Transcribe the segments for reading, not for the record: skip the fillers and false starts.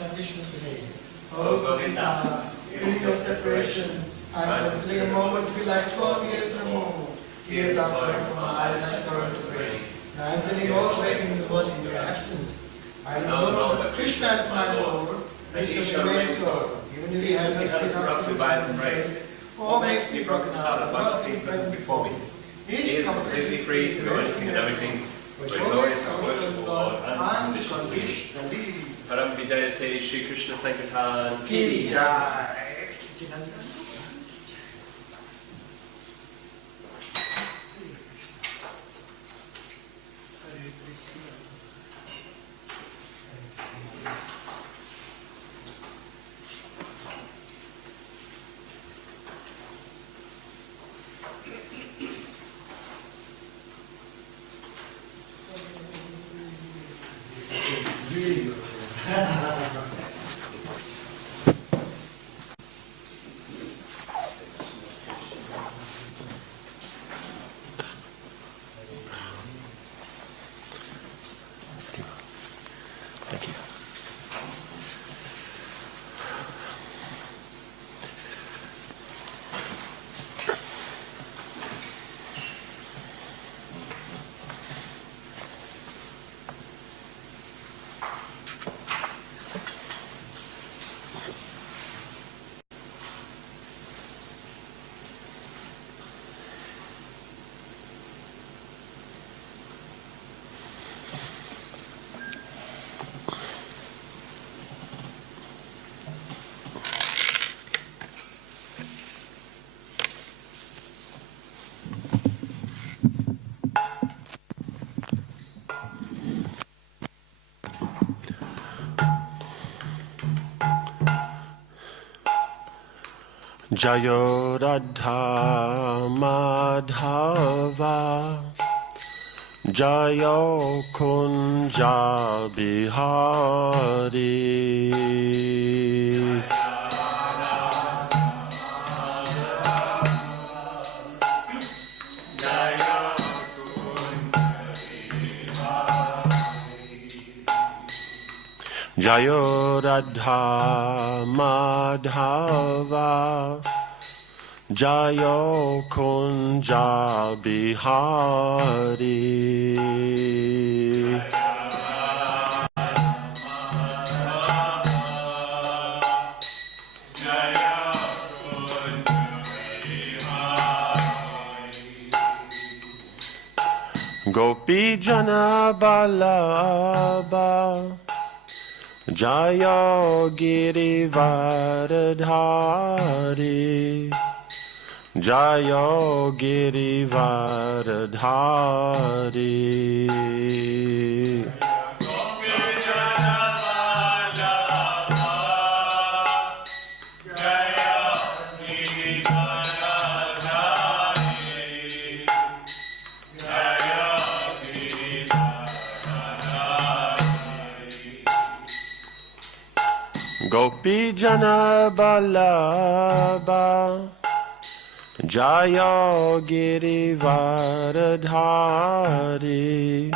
condition today. O Gopinath, during your separation, I am considering a moment to be like 12 years or more. Tears are flowing from my eyes like torrents of rain. And I am feeling all awakening in the world in your absence. I know, Lord, that Krishna is my Lord, and he shall remain so, even if he has no roughly by his embrace, or makes me broken hearted, not being present before me. He is completely free to do anything and everything, for he is always a worshipful Lord, unconditionally. Param Vijayate Shri Krishna Sankirtan Ki Jai. Jayo Radha Madhava Jayo Kunja Bihari Jayo Radha Madhava Jayo Kunja Bihari Gopi Jana Balaba Jayo Girivardhari Jayo Girivardhari Gopi Jana Balaba Jayo Girivardhari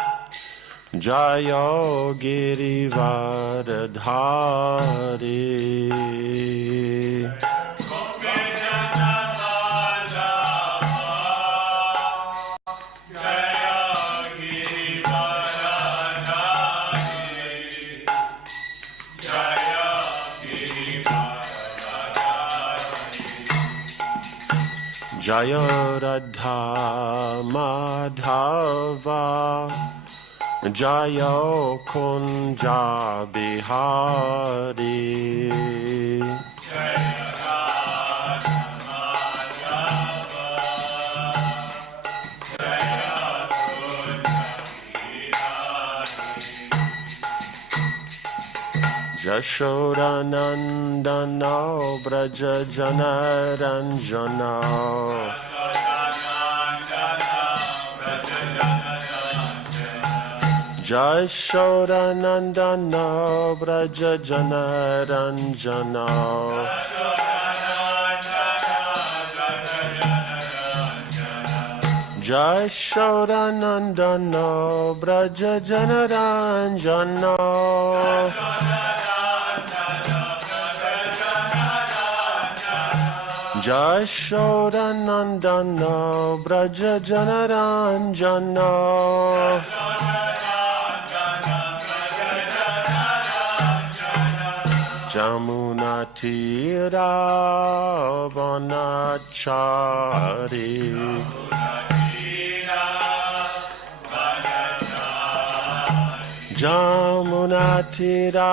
Jayo Girivardhari Jayo Radha Madhava Jayo Kunja Bihari Jashodanandana Braja Janaranjana Jashodanandana Braja Janaranjana Jashodanandana Braja Janaranjana Jashodanandana Braja Janaranjana Jamunatira Vanachari Jamunatira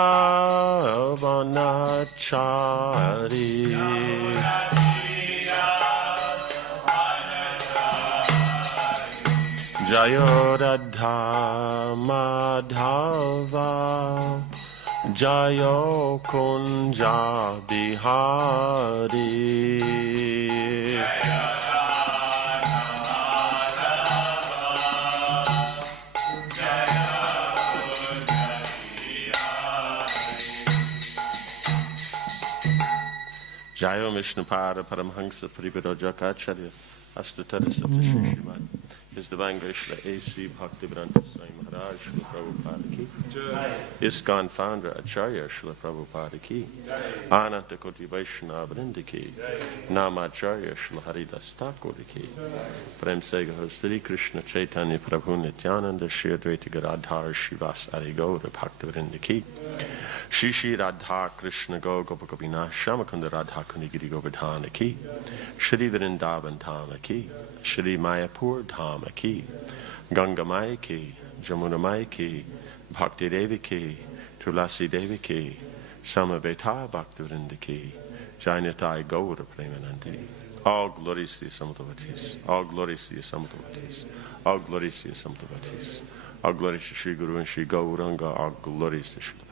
Vanachari Jayo Radha Madhava Jayo Kunja Bihari Jayo Vishnupada Paramhansa Paribhajaka Acharya Astatara Satyashishimad His Divine Grace A.C. Bhakti Swami Maharaj Srila Prabhupada Ki ISKCON Founder Acharya Srila Prabhupada Ki Ananta Koti Vaishnava Vrinda Ki Namacharya Srila Haridas Thakur Ki Prem Segaho Sri Krishna Chaitanya Prabhu Nityananda Shri Advaita Gadadhar Shivas Arigaura Bhakti Vrinda Ki Shri Shri Radha Krishna Go Gopinath Shamakunda Radha Kunigiri Govardhana Ki Shri Vrindavan Dhama Ki Shri Mayapur Dhama Ki Ganga Maya Ki Jamuna Maya Ki Bhakti Devi Ki Tulasi Devi Ki Samaveta Bhakti Vrinda Ki Jainatai Gaura Premanandi. All glories to the Samadavatis. All glories to the Samadavatis. All glories to the Samadavatis. All glories to Shri Guru and Shri Gauranga. All glories to Shri Prabhupada.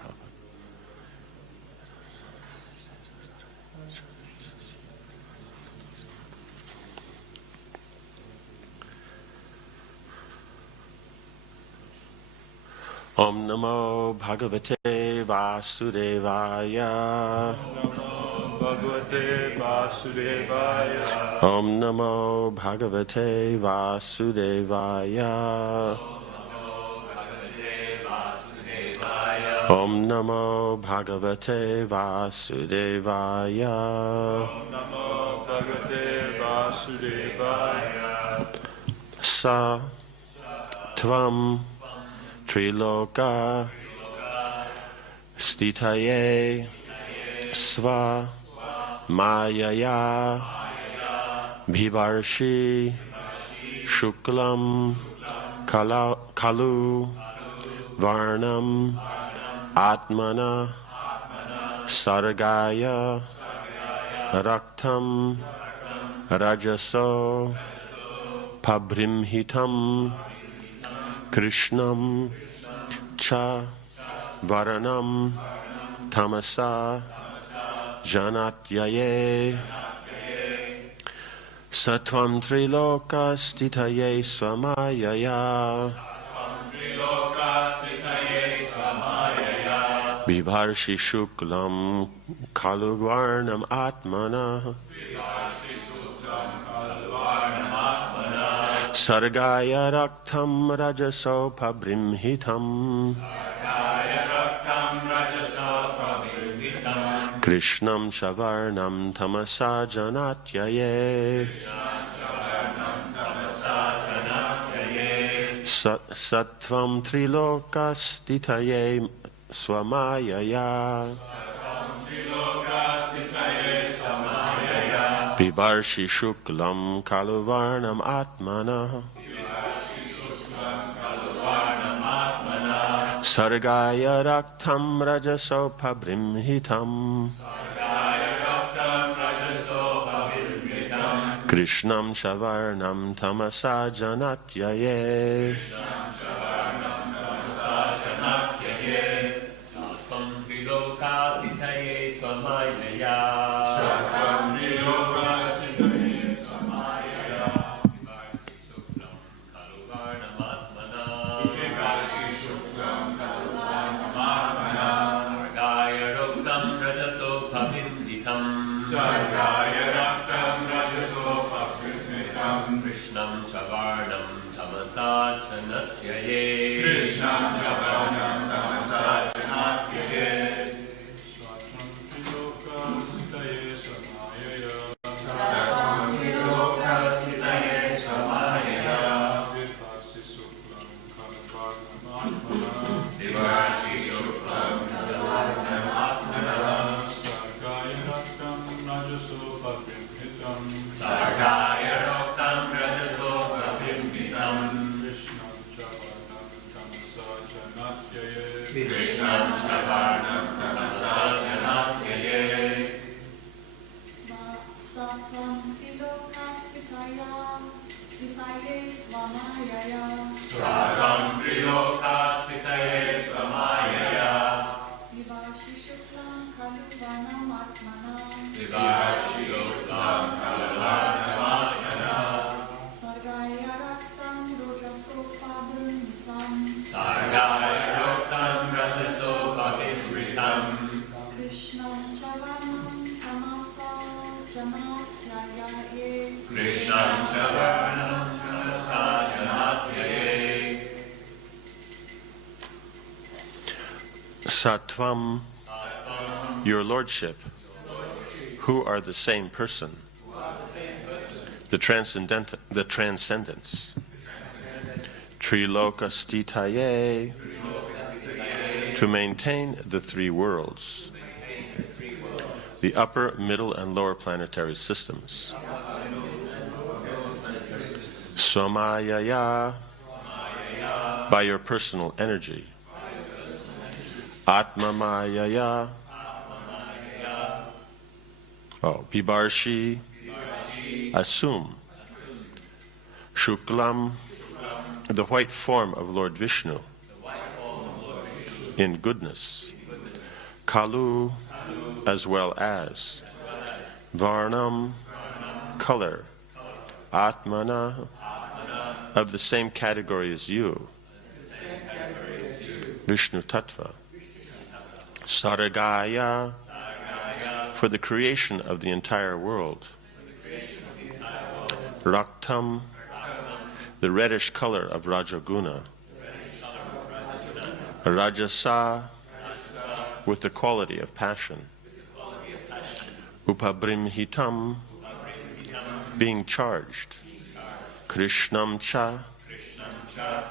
Om Namo Bhagavate Vasudevaya. Om Namo Bhagavate Vasudevaya. Om Namo Bhagavate Vasudevaya. Sa Tvam Triloka Stitaye Sva Mayaya Bhivarshi Shuklam Kalu Varnam Atmana Sargaya Raktam Rajaso Pabrimhitam Krishnam Cha Varanam Tamasa Janatyaye Satvam Triloka Stitaye Swamayaya Bibharshi Shuklam Kalugvarnam Atmana Sargaya Raktam Rajaso Pabrimhitam Krishnam Shavarnam Tamasa Janatyaye Sattvam Triloka Stitaye Swamayaya Bibharshi Shuklam Kaluvarnam Atmana Sargaya Raktam Rajaso Pabrimhitam Krishnam Shavarnam Tamasa Janatyaye Krishnam Chavarnam Tamasachana Sattvam, your lordship, who are the same person, the transcendence, Triloka stitaye, to maintain the three worlds, the upper, middle, and lower planetary systems, Swamayaya, by your personal energy, Atmamayaya, Bibarshi, assume, Shuklam, the white form of Lord Vishnu, in goodness, Kalu, as well as, Varnam, color, Atmana, of the same category as you, Vishnu Tattva, Saragaya, for the creation of the entire world, Raktam, the reddish color of Rajaguna, Rajasa, with the quality of passion, Upabrimhitam, being charged, Krishnam cha,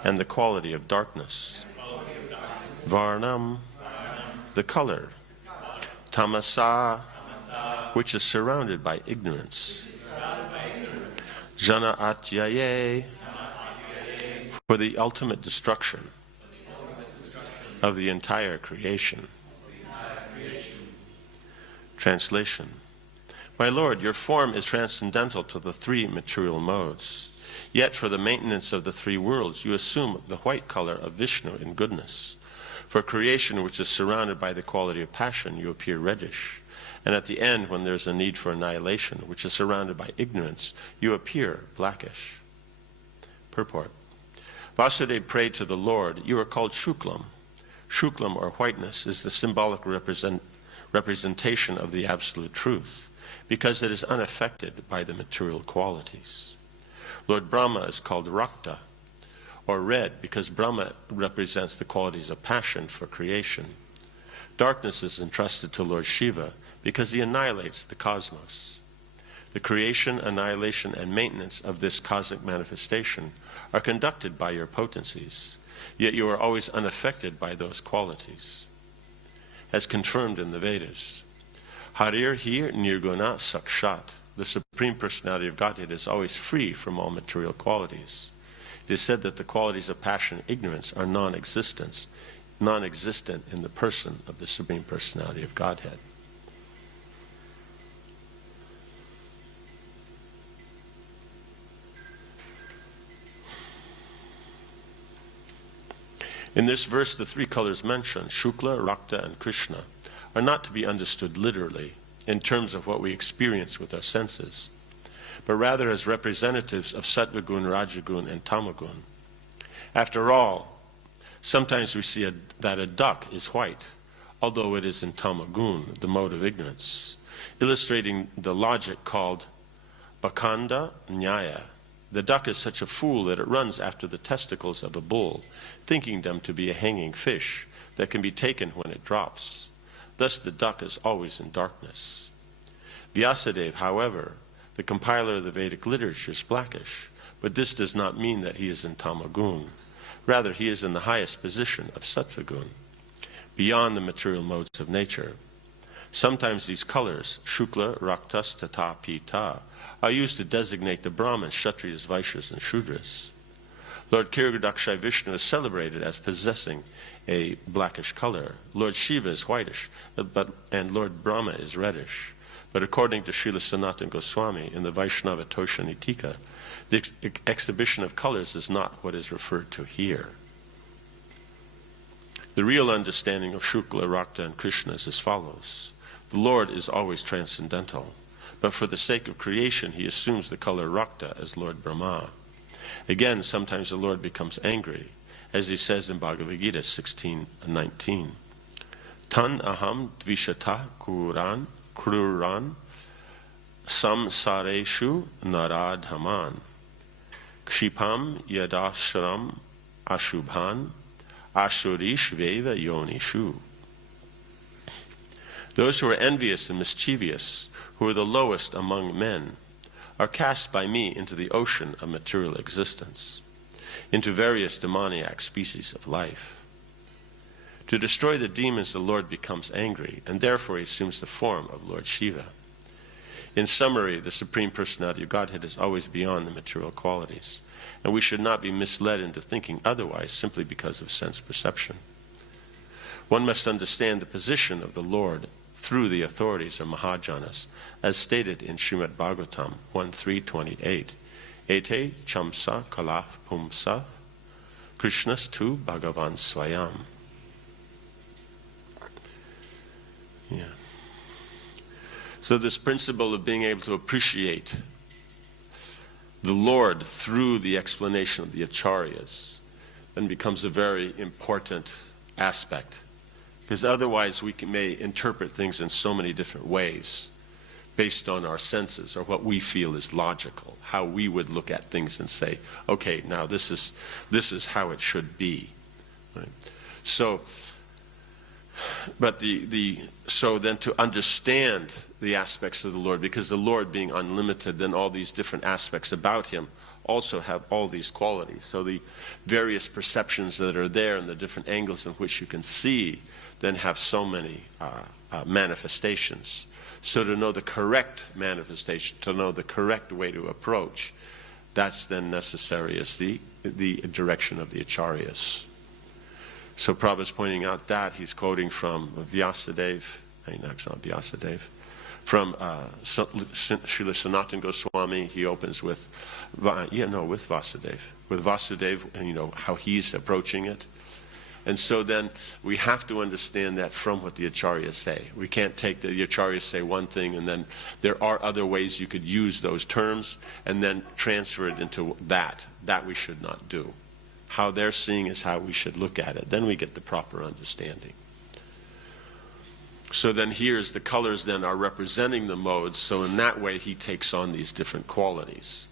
and the quality of darkness, Varnam, the color, Tamasa, which is surrounded by ignorance, Jana Atyaye, for the ultimate destruction of the entire creation. Translation. My Lord, your form is transcendental to the three material modes. Yet for the maintenance of the three worlds, you assume the white color of Vishnu in goodness. For creation which is surrounded by the quality of passion, you appear reddish. And at the end, when there's a need for annihilation, which is surrounded by ignorance, you appear blackish. Purport. Vasudeva prayed to the Lord, you are called Shuklam. Shuklam, or whiteness, is the symbolic representation of the absolute truth, because it is unaffected by the material qualities. Lord Brahma is called Rakta, or red, because Brahma represents the qualities of passion for creation. Darkness is entrusted to Lord Shiva, because he annihilates the cosmos. The creation, annihilation, and maintenance of this cosmic manifestation are conducted by your potencies, yet you are always unaffected by those qualities. As confirmed in the Vedas, Harir Hi Nirguna Sakshat, the Supreme Personality of Godhead is always free from all material qualities. It is said that the qualities of passion and ignorance are non-existent in the person of the Supreme Personality of Godhead. In this verse, the three colors mentioned, Shukla, Rakta, and Krishna, are not to be understood literally in terms of what we experience with our senses, but rather as representatives of Sattvagun, Rajagun, and Tamagun. After all, sometimes we see that a duck is white, although it is in Tamagun, the mode of ignorance, illustrating the logic called Bakanda Nyaya. The duck is such a fool that it runs after the testicles of a bull, thinking them to be a hanging fish that can be taken when it drops. Thus the duck is always in darkness. Vyasadeva, however, the compiler of the Vedic literature, is blackish, but this does not mean that he is in Tamagun. Rather, he is in the highest position of Sattvagun. beyond the material modes of nature. Sometimes these colors, Shukla, Raktas, Tata, Pita, are used to designate the Brahmins, Kshatriyas, Vaishyas, and Shudras. Lord Kirudakshai Vishnu is celebrated as possessing a blackish color. Lord Shiva is whitish, and Lord Brahma is reddish. But according to Srila Sanatana Goswami in the Vaishnava Toshani Tika, the exhibition of colors is not what is referred to here. The real understanding of Shukla, Rakta, and Krishna is as follows. The Lord is always transcendental, but for the sake of creation, he assumes the color Rakta as Lord Brahma. Again, sometimes the Lord becomes angry, as he says in Bhagavad Gita 16:19. Tan aham dvishata kruran samsareshu naradhaman kshipam yadashram ashubhan ashurish veva yonishu. Those who are envious and mischievous, who are the lowest among men, are cast by me into the ocean of material existence, into various demoniac species of life. To destroy the demons, the Lord becomes angry, and therefore he assumes the form of Lord Shiva. In summary, the Supreme Personality of Godhead is always beyond the material qualities, and we should not be misled into thinking otherwise simply because of sense perception. One must understand the position of the Lord through the authorities or Mahajanas, as stated in Srimad Bhagavatam 1.3.28. Ete chamsa kalaf pumsa Krishnas tu Bhagavan Swayam. Yeah. So this principle of being able to appreciate the Lord through the explanation of the acharyas then becomes a very important aspect. Because otherwise we may interpret things in so many different ways based on our senses or what we feel is logical, how we would look at things and say, okay, now this is how it should be. Right? So, but so then to understand the aspects of the Lord, because the Lord being unlimited, then all these different aspects about him also have all these qualities. So the various perceptions that are there and the different angles in which you can see then have so many manifestations. So to know the correct manifestation, to know the correct way to approach, that's then necessary as the direction of the acharyas. So Prabhupada is pointing out that he's quoting from Vyasadeva, no, it's not Vyasadeva, from Srila Sanatana Goswami. He opens with Vasudeva. With Vasudeva, and how he's approaching it. And so then we have to understand that from what the acharyas say. We can't take the acharyas say one thing and then there are other ways you could use those terms and then transfer it into that. That we should not do. How they're seeing is how we should look at it. Then we get the proper understanding. So then here's the colors then are representing the modes. So in that way he takes on these different qualities.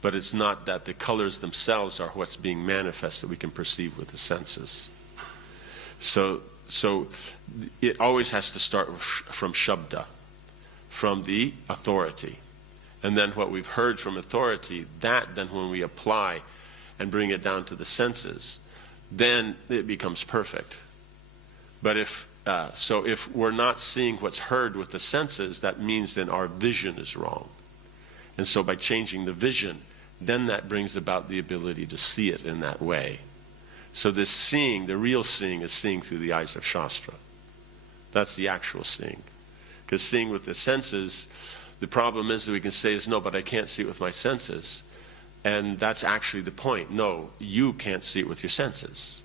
But it's not that the colors themselves are what's being manifested we can perceive with the senses. So it always has to start from Shabda, from the authority. And then what we've heard from authority, that then when we apply and bring it down to the senses, then it becomes perfect. But if we're not seeing what's heard with the senses, that means then our vision is wrong. And so by changing the vision, then that brings about the ability to see it in that way. So this seeing, the real seeing, is seeing through the eyes of Shastra. That's the actual seeing. Because seeing with the senses, the problem is that we can say is, no, but I can't see it with my senses. And that's actually the point. No, you can't see it with your senses.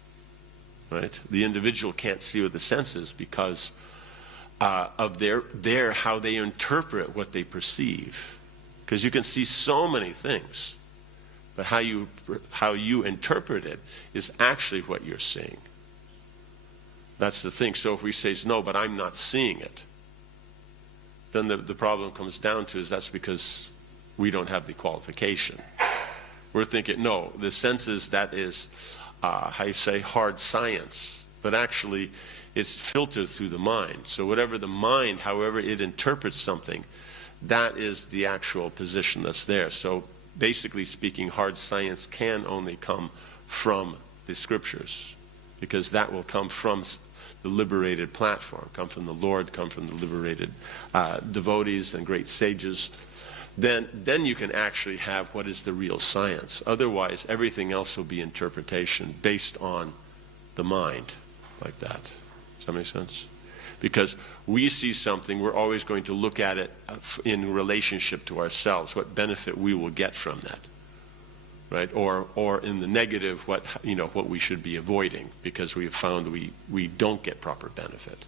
Right? The individual can't see with the senses because of their how they interpret what they perceive. Because you can see so many things. But how you interpret it is actually what you're seeing. That's the thing. So if we say, no, but I'm not seeing it, then the problem comes down to is that's because we don't have the qualification. We're thinking, no, the senses, that is, hard science. But actually, it's filtered through the mind. So whatever the mind, however it interprets something, that is the actual position that's there. So basically speaking, hard science can only come from the scriptures. because that will come from the liberated platform, come from the Lord, come from the liberated devotees and great sages. Then you can actually have what is the real science. Otherwise, everything else will be interpretation based on the mind, like that. Does that make sense? Because we see something, we're always going to look at it in relationship to ourselves, what benefit we will get from that, right? Or in the negative, what we should be avoiding, because we have found we don't get proper benefit.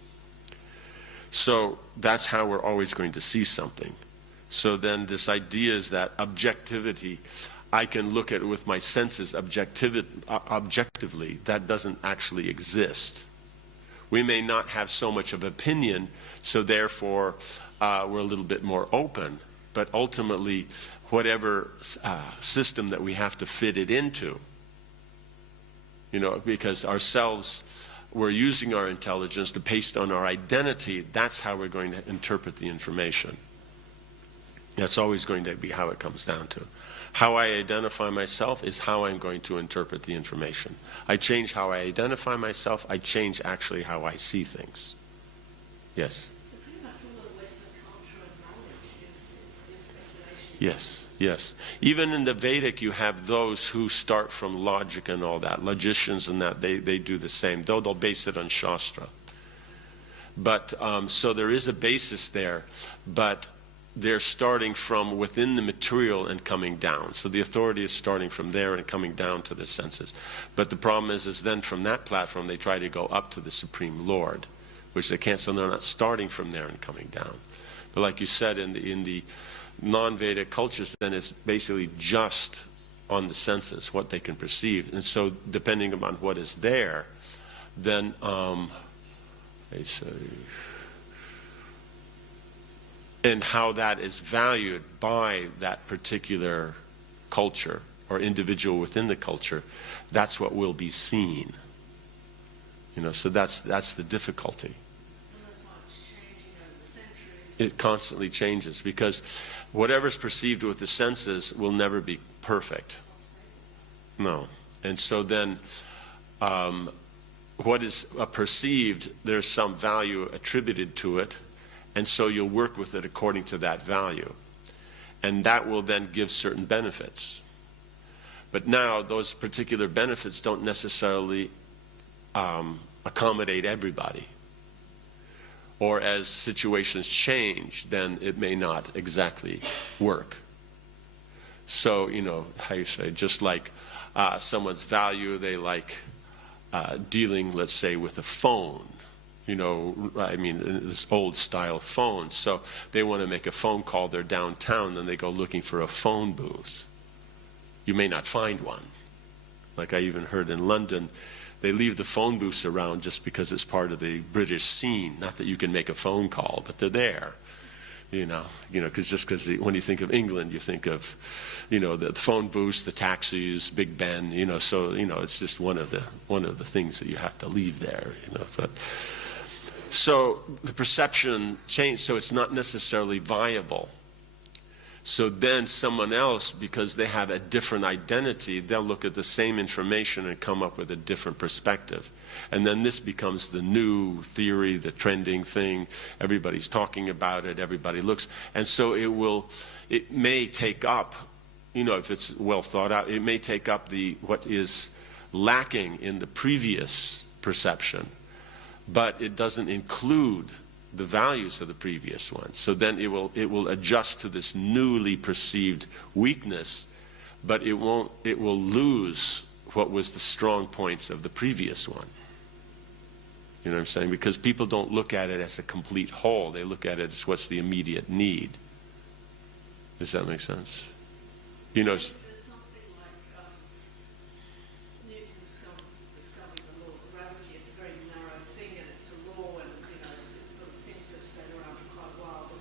So that's how we're always going to see something. So then this idea is that objectivity, I can look at it with my senses objectively. That doesn't actually exist. We may not have so much of opinion, so therefore we're a little bit more open. But ultimately, whatever system that we have to fit it into, because ourselves, we're using our intelligence to based on our identity, that's how we're going to interpret the information. That's always going to be how it comes down to. How I identify myself is how I'm going to interpret the information. I change how I identify myself, I change actually how I see things. Yes? So pretty much all of Western culture and knowledge is speculation. Yes, yes. Even in the Vedic, you have those who start from logic and all that. Logicians and that, they do the same, though they'll base it on Shastra. But, so there is a basis there, but they're starting from within the material and coming down. So the authority is starting from there and coming down to their senses. But the problem is then from that platform they try to go up to the Supreme Lord, which they can't, so they're not starting from there and coming down. But like you said, in the non-Vedic cultures, then it's basically just on the senses, what they can perceive. And so depending upon what is there, then they say, and how that is valued by that particular culture or individual within the culture, that's what will be seen. So that's the difficulty. And that's why it's changing over the centuries. It constantly changes, because whatever's perceived with the senses will never be perfect. No. And so then what is perceived, there's some value attributed to it, and so you'll work with it according to that value. And that will then give certain benefits. But now those particular benefits don't necessarily accommodate everybody. Or as situations change, then it may not exactly work. So, how you say, just like someone's value, they like dealing, let's say, with a phone. This old style phone. So they want to make a phone call, they're downtown, then they go looking for a phone booth. You may not find one. Like I even heard in London, they leave the phone booths around just because it's part of the British scene. Not that you can make a phone call, but they're there. Because when you think of England, you think of, the phone booths, the taxis, Big Ben. So it's just one of the things that you have to leave there. So the perception changed, so it's not necessarily viable. So then someone else, because they have a different identity, they'll look at the same information and come up with a different perspective. And then this becomes the new theory, the trending thing. Everybody's talking about it, everybody looks. And so it may take up, if it's well thought out, it may take up what is lacking in the previous perception. But it doesn't include the values of the previous one. So then it will adjust to this newly perceived weakness, but it will lose what was the strong points of the previous one. You know what I'm saying? Because people don't look at it as a complete whole. They look at it as what's the immediate need. Does that make sense? There's something like Newton discovering the law of gravity. It's a very narrow thing, and it's a law, and it sort of seems to have stayed around for quite a while, but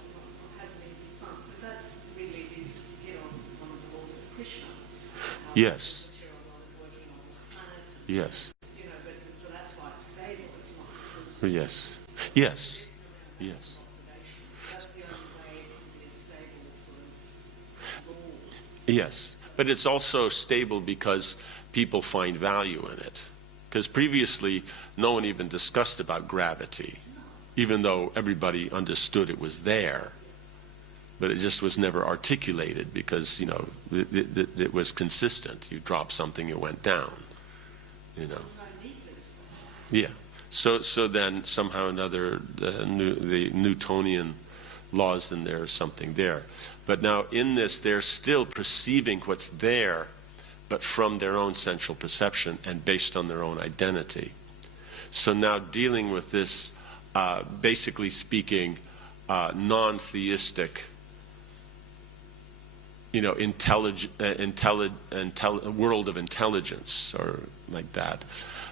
hasn't been debunked. But that's really one of the laws of Krishna. Yes. The material world is working on this planet. Yes. So that's why it's stable. It's not because Yes. Yes. Yes. that's the only way it can be a stable sort of law. Yes, but it's also stable because people find value in it. Because previously, no one even discussed about gravity, even though everybody understood it was there. But it just was never articulated because, it was consistent. You dropped something, it went down, Yeah. So then somehow or another, the Newtonian laws, then there's something there. But now in this, they're still perceiving what's there, but from their own sensual perception and based on their own identity. So now dealing with this, basically speaking, non-theistic, world of intelligence, or like that,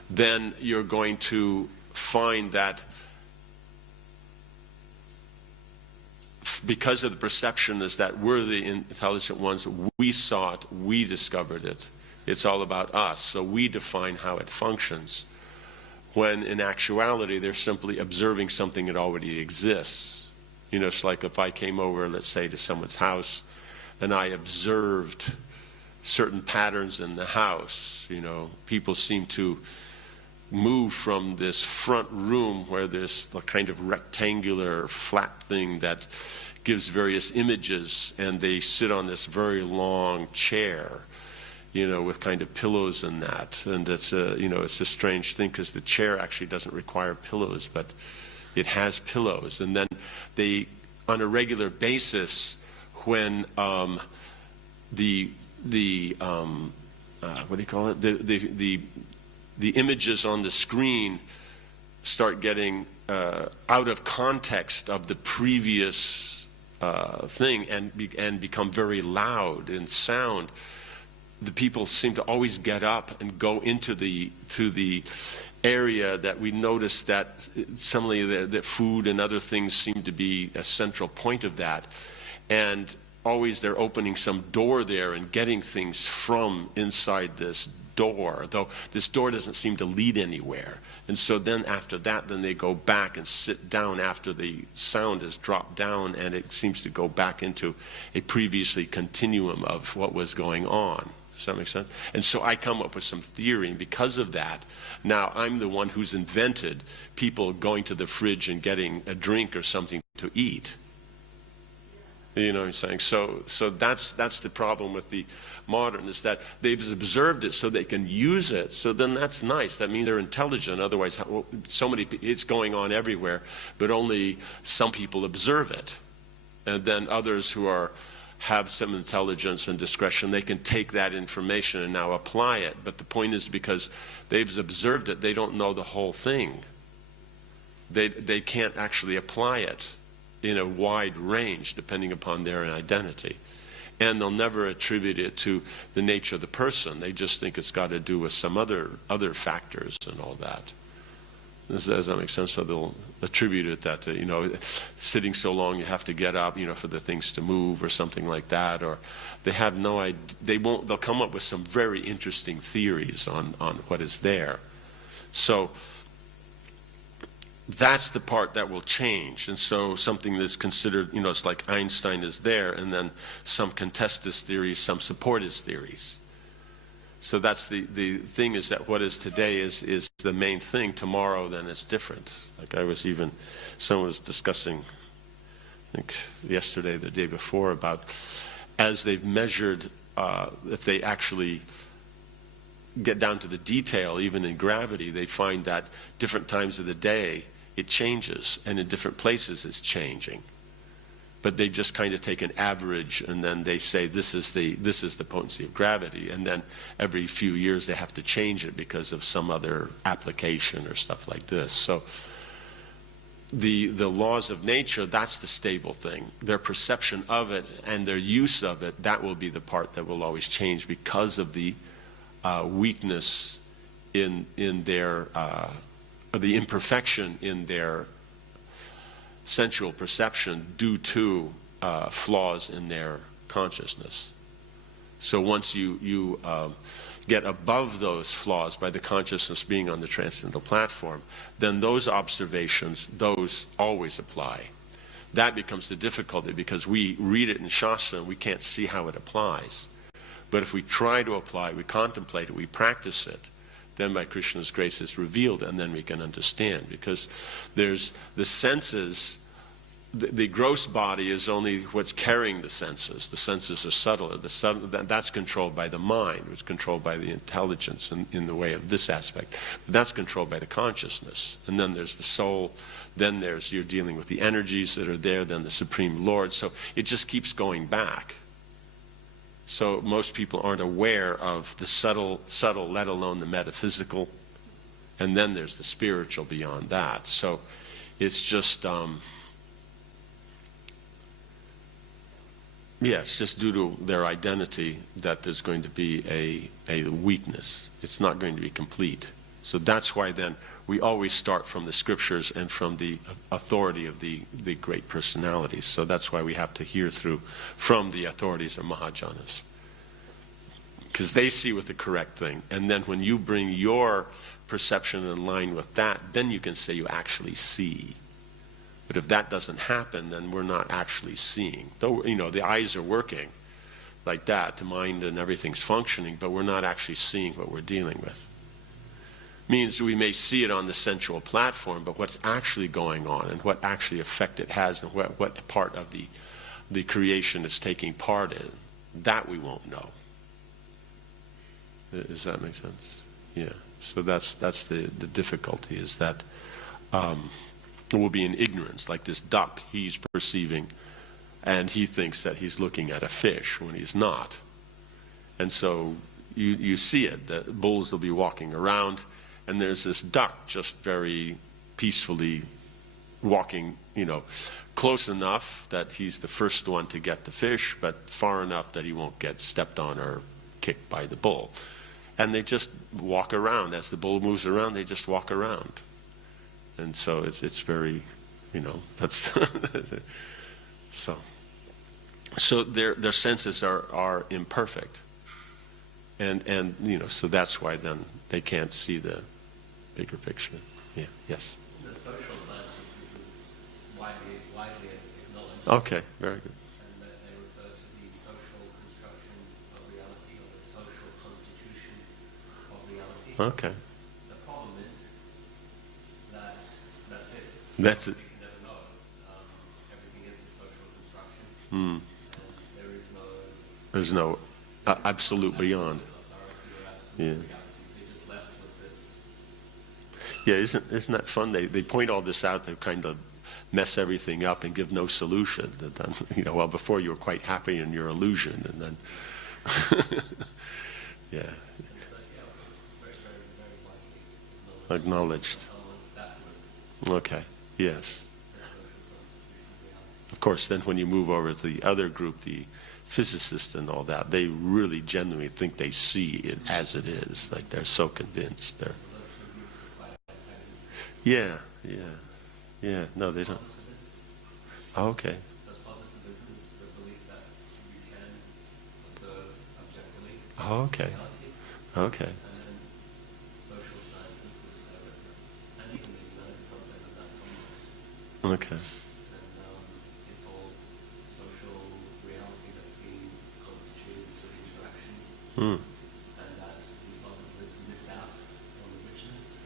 then you're going to find that because of the perception is that we're the intelligent ones, we saw it, we discovered it. It's all about us, so we define how it functions. When in actuality, they're simply observing something that already exists. It's like if I came over, let's say, to someone's house, and I observed certain patterns in the house. People seem to move from this front room where there's the kind of rectangular flat thing that gives various images, and they sit on this very long chair, with kind of pillows and that. And it's a strange thing because the chair actually doesn't require pillows, but it has pillows. And then they, on a regular basis, when what do you call it? The images on the screen start getting out of context of the previous thing and become very loud in sound. The people seem to always get up and go into the area that we notice that suddenly the food and other things seem to be a central point of that. And always they're opening some door there and getting things from inside this door, though this door doesn't seem to lead anywhere. And so then after that, then they go back and sit down after the sound has dropped down, and it seems to go back into a previously continuum of what was going on. Does that make sense? And so I come up with some theory, and because of that, now I'm the one who's invented people going to the fridge and getting a drink or something to eat. You know what I'm saying? So that's the problem with the modern, is that they've observed it so they can use it. So then that's nice. That means they're intelligent. Otherwise, so many, it's going on everywhere, but only some people observe it. And then others who have some intelligence and discretion, they can take that information and now apply it. But the point is, because they've observed it, they don't know the whole thing. They can't actually apply it in a wide range depending upon their identity. And they'll never attribute it to the nature of the person. They just think it's got to do with some other factors and all that. Does that make sense? So they'll attribute it that to, sitting so long you have to get up, for the things to move or something like that. Or they have no idea. They'll come up with some very interesting theories on what is there. So that's the part that will change. And so something that's considered, it's like Einstein is there, and then some contest his theories, some support his theories. So that's the thing, is that what is today is the main thing. Tomorrow, then it's different. Like someone was discussing, I think yesterday, the day before, about as they've measured, if they actually get down to the detail, even in gravity, they find that different times of the day, it changes, and in different places it's changing. But they just kind of take an average, and then they say this is the potency of gravity, and then every few years they have to change it because of some other application or stuff like this. So the laws of nature, that's the stable thing. Their perception of it and their use of it, that will be the part that will always change because of the weakness in their or the imperfection in their sensual perception due to flaws in their consciousness. So once you get above those flaws by the consciousness being on the transcendental platform, then those observations, those always apply. That becomes the difficulty, because we read it in Shastra and we can't see how it applies. But if we try to apply it, we contemplate it, we practice it, Then by Krishna's grace it's revealed, and then we can understand. Because there's the senses, the gross body is only what's carrying the senses. The senses are subtler. That's controlled by the mind. It's controlled by the intelligence in the way of this aspect. But that's controlled by the consciousness. And then there's the soul. Then you're dealing with the energies that are there. Then the Supreme Lord. So it just keeps going back. So most people aren't aware of the subtle, let alone the metaphysical. And then there's the spiritual beyond that. So it's just... Yes, just due to their identity that there's going to be a weakness. It's not going to be complete. So that's why then we always start from the scriptures and from the authority of the great personalities. So that's why we have to hear from the authorities of Mahajanas. Because they see with the correct thing. And then when you bring your perception in line with that, then you can say you actually see. But if that doesn't happen, then we're not actually seeing. Though, the eyes are working like that, the mind and everything's functioning, but we're not actually seeing what we're dealing with. Means we may see it on the sensual platform, but what's actually going on and what actually effect it has and what part of the creation is taking part in, that we won't know. Does that make sense? Yeah. So that's the difficulty, is that... will be in ignorance, like this duck. He's perceiving, and he thinks that he's looking at a fish when he's not. And so you see it, that bulls will be walking around, and there's this duck just very peacefully walking, close enough that he's the first one to get the fish, but far enough that he won't get stepped on or kicked by the bull. And they just walk around. As the bull moves around, they just walk around. And so it's very, that's so their senses are imperfect, and so that's why then they can't see the bigger picture. Yeah. Yes. The social sciences, this is widely acknowledged. Okay. Very good. And that they refer to the social construction of reality, or the social constitution of reality. Okay. That's it. You can never know. Everything is the social construction. Mm. And there's no absolute beyond. Authority or absolute reality. So you're just left with this. Yeah, isn't that fun? They point all this out to kind of mess everything up and give no solution. And then, well, before you were quite happy in your illusion, and then yeah. Very, very, very widely Acknowledged. Okay. Yes. Of course, then when you move over to the other group, the physicists and all that, they really genuinely think they see it as it is. Like they're so convinced. Yeah. No, they don't. Oh, okay. So positivism is the belief that you can observe objectively. Oh, okay. Reality. Okay. And then social sciences will say that that's, and even the they'll say that that's common. Okay. And it's all social reality that's being constituted through interaction. Hmm. And that because of this miss out on the richness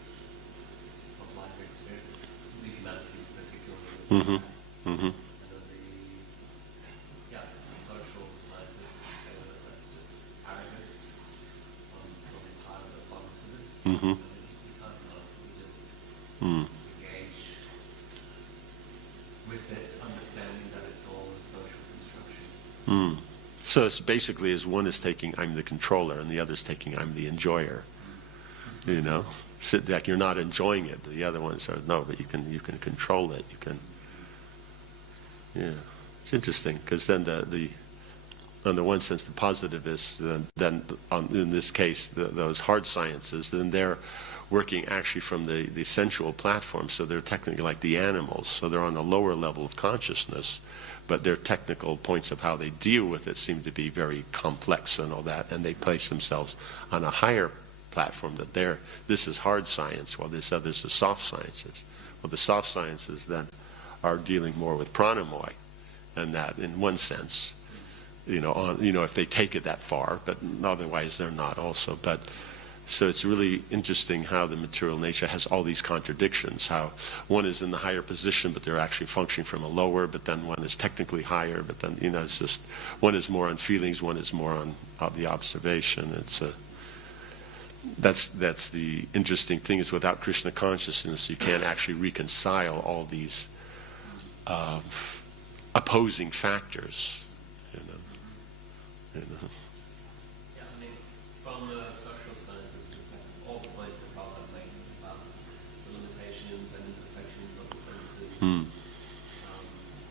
of life experience, the humanities particularly. Mm-hmm. Mm-hmm. And then the social scientists say that that's just arrogance on the part of the positivists. Mm-hmm. You can't know, you just Mm. engage with it, understanding that it's all a social construction. Mm. So it's basically as one is taking I'm the controller and the other's taking I'm the enjoyer. Sit back, you're not enjoying it. The other ones are no, but you can control it. You can. Yeah, it's interesting because then the on the one sense the positivists then in this case those hard sciences, then they're working actually from the sensual platform, so they're technically like the animals, so they're on a lower level of consciousness, but their technical points of how they deal with it seem to be very complex and all that, and they place themselves on a higher platform that this is hard science, while this others is soft sciences. Well, the soft sciences then are dealing more with pranamoi, and that in one sense, if they take it that far, but otherwise they're not also. But So it's really interesting how the material nature has all these contradictions, how one is in the higher position, but they're actually functioning from a lower, but then one is technically higher, but then, it's just, one is more on feelings, one is more on the observation. That's the interesting thing, is without Krishna consciousness, you can't actually reconcile all these opposing factors, Yeah, I mean, from the social sciences perspective, all the points that Radha makes about the limitations and imperfections of the senses,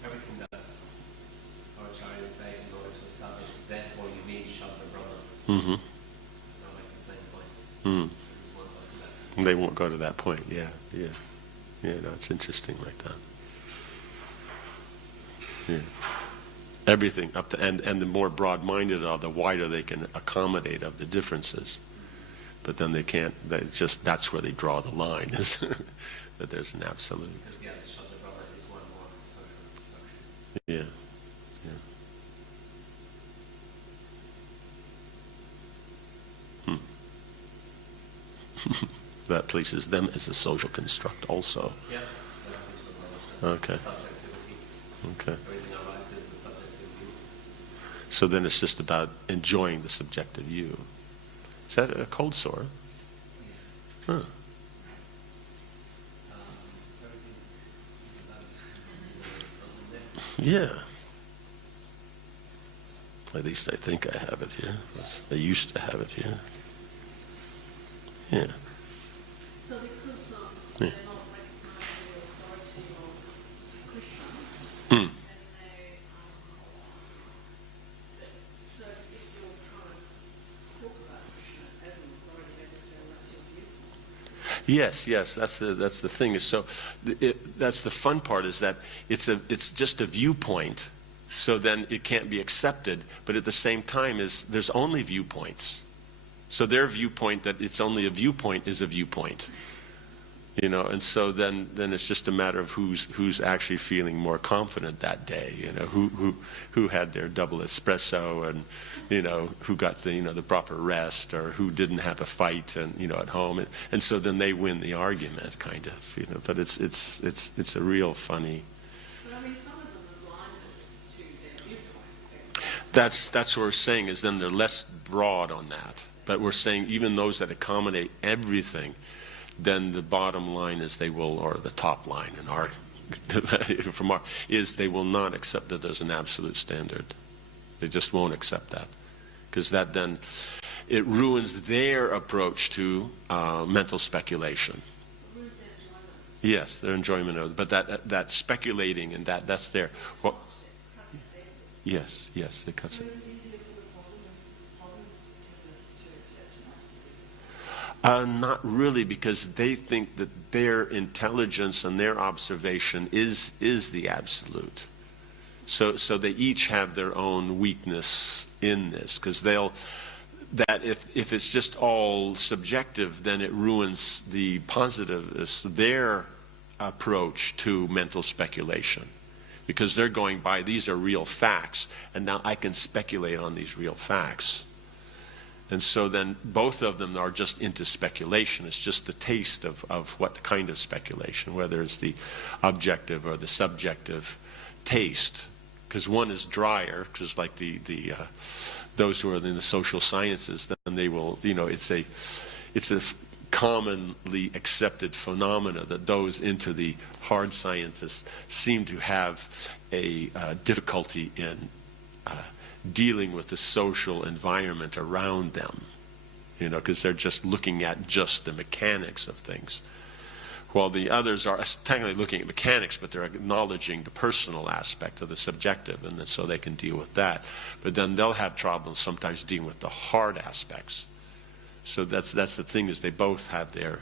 everything that our acharyas say in order to establish, therefore you need Shabda Brahma. They'll make the same points. They just won't go to that. They won't go to that point. Yeah. No, it's interesting like that. Yeah. Everything up to, and the more broad-minded are, the wider they can accommodate of the differences. But then they can't. That's where they draw the line, is that there's an absolute. Because the Shabda Brahma is one more social construction. Yeah. That places them as a social construct also. Yeah. Okay. Subjectivity. Okay. Everything I write is the subjective view. So then it's just about enjoying the subjective view. Is that a cold sore? Yeah. Huh. Everything is about something there. Yeah. At least I think I have it here. I used to have it here. Yeah. So because Yeah. they're not recognising the authority of Krishna, Hmm. and so if you're trying to talk about Krishna as an authority, they just say, well, that's your viewpoint. Yes, that's the thing. Is so that's the fun part, is that it's just a viewpoint. So then it can't be accepted, but at the same time there's only viewpoints. So their viewpoint, that it's only a viewpoint, is a viewpoint. And so then it's just a matter of who's actually feeling more confident that day. Who had their double espresso, and who got the proper rest, or who didn't have a fight and at home, and so then they win the argument, kind of. But it's a real funny. But I mean, some of them are blinded to their viewpoint. That's what we're saying, is then they're less broad on that. But we're saying even those that accommodate everything, then the bottom line is they will, or the top line in our, is they will not accept that there's an absolute standard. They just won't accept that. Because that then, it ruins their approach to mental speculation. It ruins their enjoyment. Yes, their enjoyment of it. But that speculating, and that's their. It Well, stops it, cuts it there. yes, it cuts So it. is it easier for the positiveness to accept an absolute? Not really, because they think that their intelligence and their observation is the absolute. So they each have their own weakness in this, because if it's just all subjective, then it ruins the positiveness, their approach to mental speculation. Because they're going by, these are real facts, and now I can speculate on these real facts. And so then both of them are just into speculation. It's just the taste of what kind of speculation, whether it's the objective or the subjective taste. Because one is drier, because like those who are in the social sciences, then they will, it's a commonly accepted phenomena that those into the hard sciences seem to have a difficulty in dealing with the social environment around them, because they're just looking at just the mechanics of things. While the others are technically looking at mechanics, but they're acknowledging the personal aspect of the subjective, and then so they can deal with that. But then they'll have problems sometimes dealing with the hard aspects. So that's the thing, is they both have their.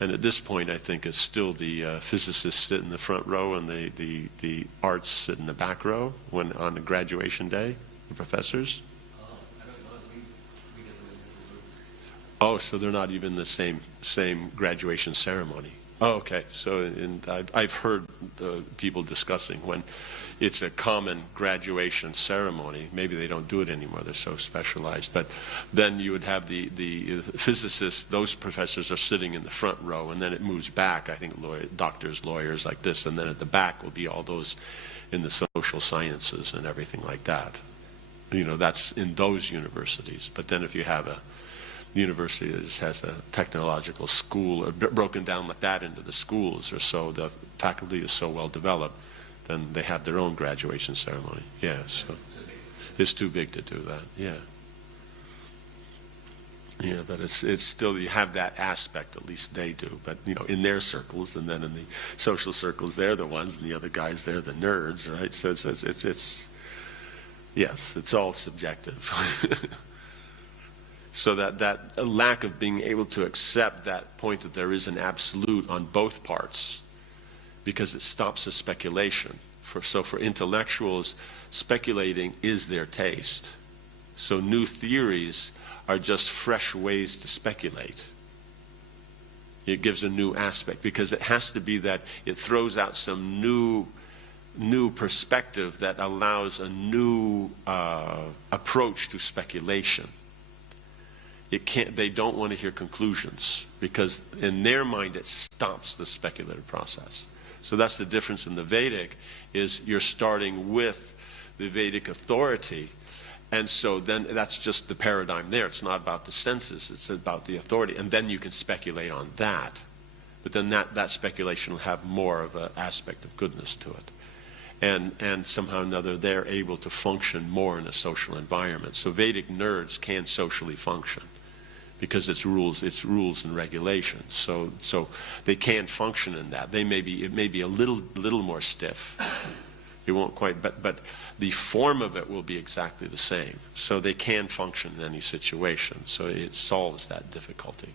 And at this point, I think it's still the physicists sit in the front row and the arts sit in the back row when on the graduation day, the professors. Oh, I don't know. We get them in different groups. Oh, so they're not even the same graduation ceremony. Oh, okay. So I've heard people discussing when it's a common graduation ceremony. Maybe they don't do it anymore. They're so specialized. But then you would have the physicists, those professors are sitting in the front row, and then it moves back, I think doctors, lawyers like this, and then at the back will be all those in the social sciences and everything like that. You know, that's in those universities. But then if you have a university that just has a technological school, broken down like that into the schools, or so the faculty is so well developed, then they have their own graduation ceremony. Yeah, so it's too big to do that. Yeah. Yeah, but it's still, you have that aspect, at least they do. But, you know, in their circles, and then in the social circles, they're the ones, and the other guys, they're the nerds, right? So it's yes, it's all subjective. So that lack of being able to accept that point that there is an absolute on both parts, because it stops the speculation. So for intellectuals, speculating is their taste. So new theories are just fresh ways to speculate. It gives a new aspect, because it has to be that it throws out some new perspective that allows a new approach to speculation. They don't want to hear conclusions, because in their mind it stops the speculative process. So that's the difference in the Vedic, is you're starting with the Vedic authority, and so then that's just the paradigm there. It's not about the senses, it's about the authority, and then you can speculate on that. But then that speculation will have more of an aspect of goodness to it. And somehow or another they're able to function more in a social environment. So Vedic nerds can socially function, because it's rules and regulations. So they can function in that. It may be a little more stiff. It won't quite, but the form of it will be exactly the same. So they can function in any situation. So it solves that difficulty.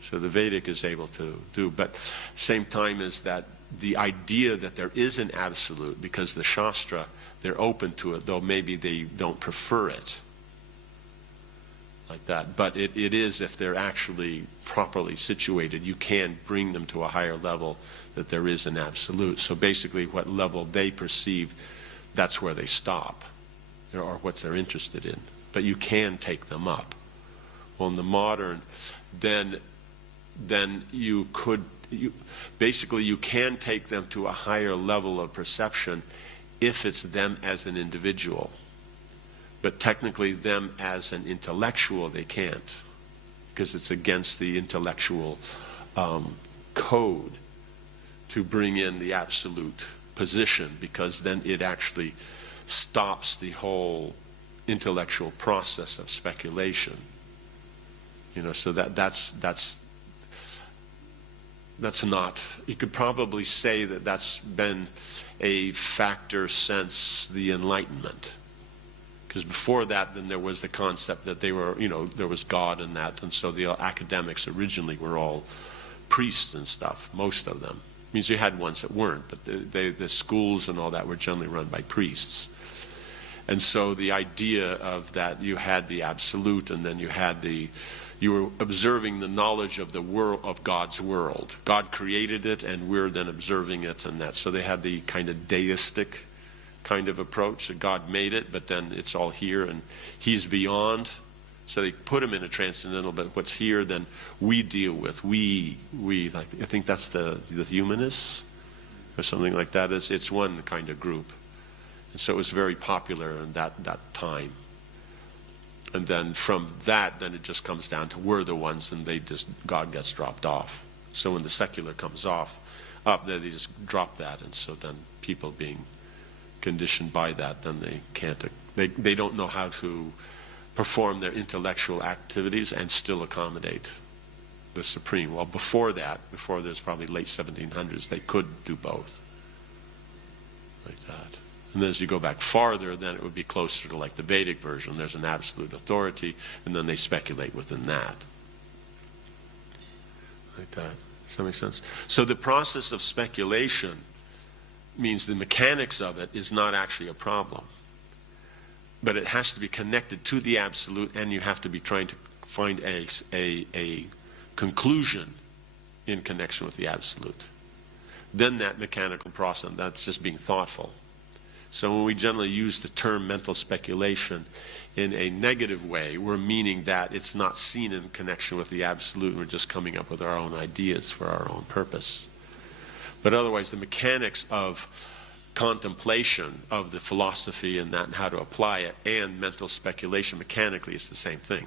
So the Vedic is able to do, but same time as that, the idea that there is an absolute, because the Shastra, they're open to it, though maybe they don't prefer it like that. But it is, if they're actually properly situated, you can bring them to a higher level, that there is an absolute. So basically what level they perceive, that's where they stop, or what they're interested in. But you can take them up. Well, in the modern, then you can take them to a higher level of perception if it's them as an individual. But technically them as an intellectual, they can't, because it's against the intellectual code to bring in the absolute position, because then it actually stops the whole intellectual process of speculation. You know, so that's not, you could probably say that that's been a factor since the Enlightenment. Because before that, then there was the concept that they were, you know, there was God and that, and so the academics originally were all priests and stuff, most of them. It means you had ones that weren't, but the schools and all that were generally run by priests. And so the idea of that, you had the absolute, and then you were observing the knowledge of the world, of God's world. God created it, and we're then observing it, and that. So they had the kind of deistic kind of approach, that God made it, but then it's all here, and He's beyond. So they put Him in a transcendental, but what's here, then we deal with. We like, I think that's the humanists, or something like that. It's one kind of group, and so it was very popular in that time. And then from that, then it just comes down to we're the ones, and God gets dropped off. So when the secular comes up, then they just drop that, and so then people being conditioned by that, then they can't, they don't know how to perform their intellectual activities and still accommodate the Supreme. Well, before that, before there's probably late 1700s, they could do both, like that. And then as you go back farther, then it would be closer to like the Vedic version. There's an absolute authority, and then they speculate within that. Like that. Does that make sense? So the process of speculation means the mechanics of it is not actually a problem. But it has to be connected to the absolute, and you have to be trying to find a conclusion in connection with the absolute. Then that mechanical process, that's just being thoughtful. So when we generally use the term mental speculation in a negative way, we're meaning that it's not seen in connection with the absolute. We're just coming up with our own ideas for our own purpose. But otherwise, the mechanics of contemplation of the philosophy and that and how to apply it and mental speculation mechanically is the same thing.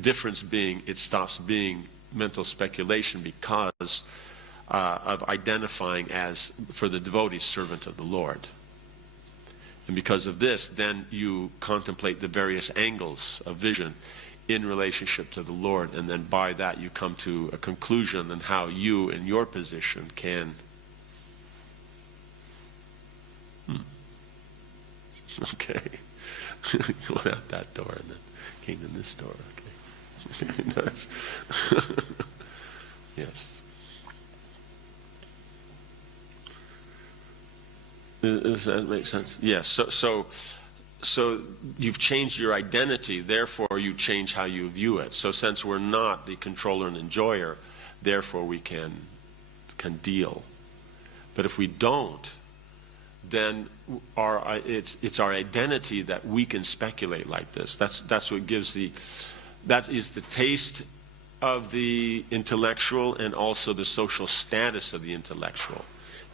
Difference being it stops being mental speculation because of identifying as, for the devotee, servant of the Lord. And because of this, then you contemplate the various angles of vision in relationship to the Lord, and then by that you come to a conclusion on how you, in your position, can okay. Went out that door and then came in this door. Okay. Yes. Does that make sense? Yes. So you've changed your identity, therefore you change how you view it. So since we're not the controller and enjoyer, therefore we can deal. But if we don't, then it's our identity that we can speculate like this. That's what gives that is the taste of the intellectual and also the social status of the intellectual,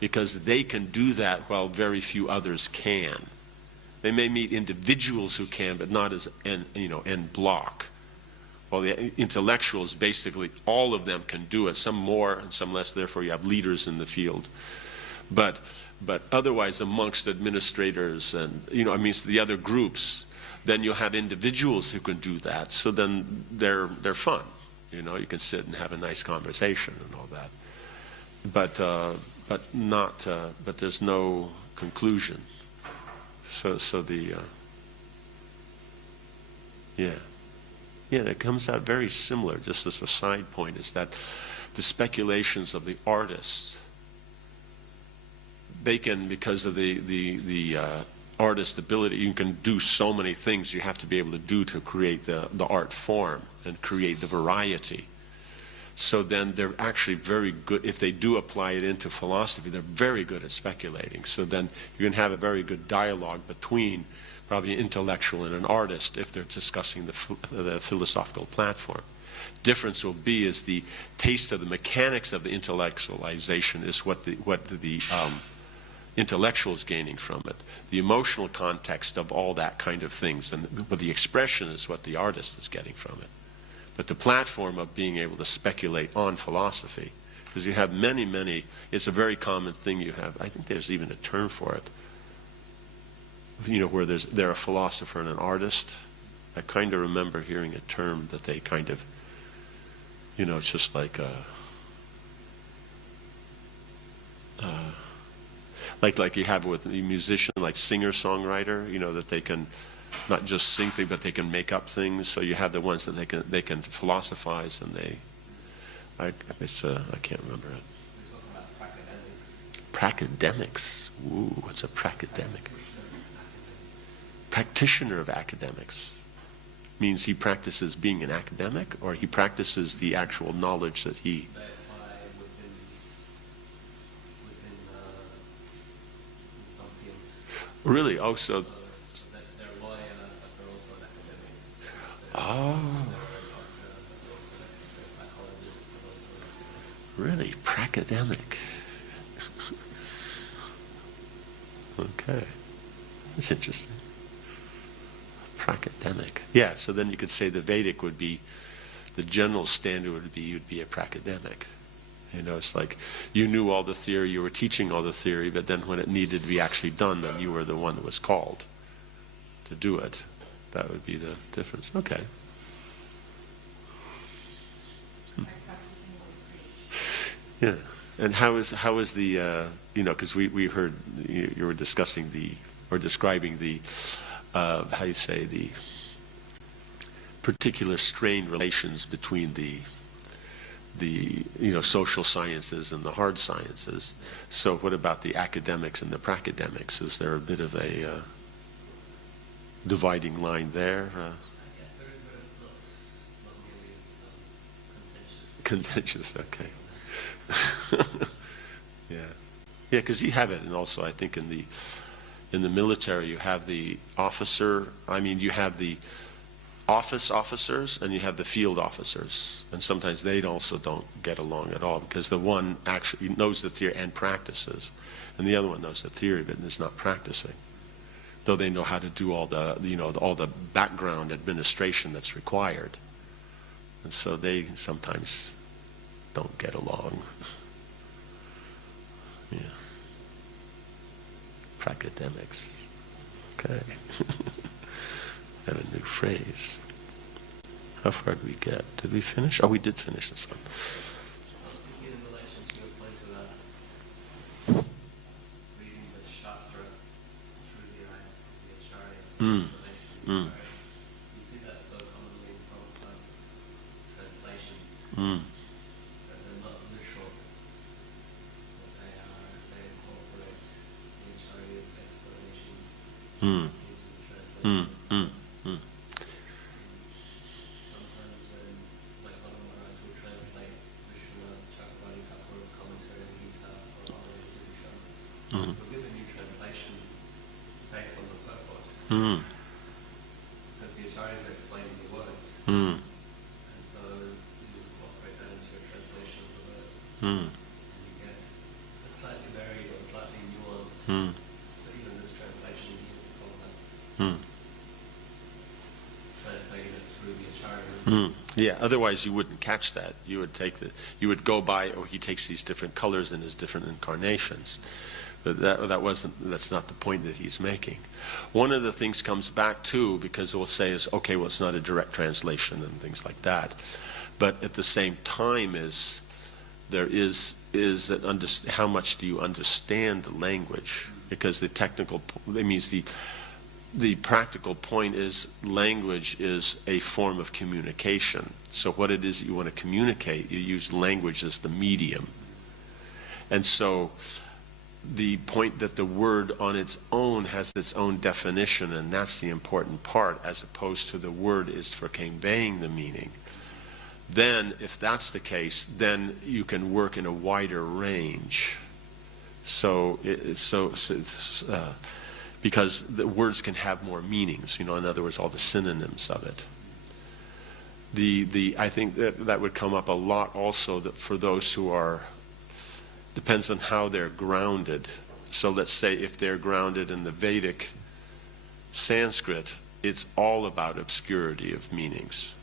because they can do that while very few others can. They may meet individuals who can, but not as en bloc. Well, the intellectuals, basically all of them can do it, some more and some less, therefore you have leaders in the field. But otherwise, amongst administrators and the other groups, then you'll have individuals who can do that. So then they're fun. You can sit and have a nice conversation and all that. But there's no conclusion. So it comes out very similar. Just as a side point, is that the speculations of the artists, they can, because of the artist ability, you can do so many things you have to be able to do to create the art form and create the variety. So then they're actually very good, if they do apply it into philosophy, they're very good at speculating. So then you can have a very good dialogue between probably an intellectual and an artist if they're discussing the philosophical platform. Difference will be is the taste of the mechanics of the intellectualization is what the intellectual is gaining from it. The emotional context of all that kind of things, and what the expression is what the artist is getting from it. But the platform of being able to speculate on philosophy, because you have many, it's a very common thing you have. I think there's even a term for it. Where they're a philosopher and an artist. I kind of remember hearing a term that they kind of, it's just like like you have with a musician, like singer-songwriter, that they can not just sing things, but they can make up things. So you have the ones that they can philosophize, and I can't remember it. We're talking about Pracademics. Ooh, what's a pracademic? Practitioner of academics. Means he practices being an academic, or he practices the actual knowledge that he... They apply within some fields. Really? Oh, so they're a lawyer, but they're also an academic. oh, They're a doctor, but they're a psychologist, but also really? Pracademic. Okay. That's interesting. Pracademic. Yeah, so then you could say the Vedic would be, the general standard would be, you'd be a pracademic. It's like you knew all the theory, you were teaching all the theory, but then when it needed to be actually done, then you were the one that was called to do it. That would be the difference. Okay. Yeah. And how is the, because we heard you were discussing describing the, how you say, the particular strained relations between the social sciences and the hard sciences. So what about the academics and the pracademics? Is there a bit of a dividing line there? yes, there is, but it's not nearly as Contentious, okay. Yeah. Yeah, because you have it, and also I think in the military you have the officer, you have the officers and you have the field officers, and sometimes they also don't get along at all because the one actually knows the theory and practices, and the other one knows the theory but is not practicing, though they know how to do all the all the background administration that's required, and so they sometimes don't get along. Yeah. Pracademics. Okay. Have a new phrase. How far did we get? Did we finish? Oh, we did finish this one. In relation to your point about reading the Shastra through the eyes of the Acharya, you see that so commonly in Prabhupada's translations. That they're not literal, but they incorporate the Acharya's explanations into the translations. Sometimes when, like Bhakti Maharaj will translate Vishwanath Chakravarti Thakur's commentary on Gita or other Upanishads, he'll give a new translation based on the purport. Because the Acharyas are explaining the words. And so you incorporate that into your translation of the verse. And you get a slightly varied or slightly nuanced, but even this translation here of Prabhupada's translating it through the Acharyas. Yeah, otherwise you wouldn't catch that. You would go by, oh, he takes these different colors in his different incarnations. But that's not the point that he's making. One of the things comes back too, because we'll say is, okay, well, it's not a direct translation and things like that. But at the same time there is how much do you understand the language? Because the practical point is language is a form of communication. So what it is that you want to communicate, you use language as the medium. And so the point that the word on its own has its own definition, and that's the important part, as opposed to the word is for conveying the meaning. Then, if that's the case, then you can work in a wider range. Because the words can have more meanings, in other words, all the synonyms of it. I think that would come up a lot also that for those who depends on how they're grounded. So let's say if they're grounded in the Vedic Sanskrit, it's all about obscurity of meanings.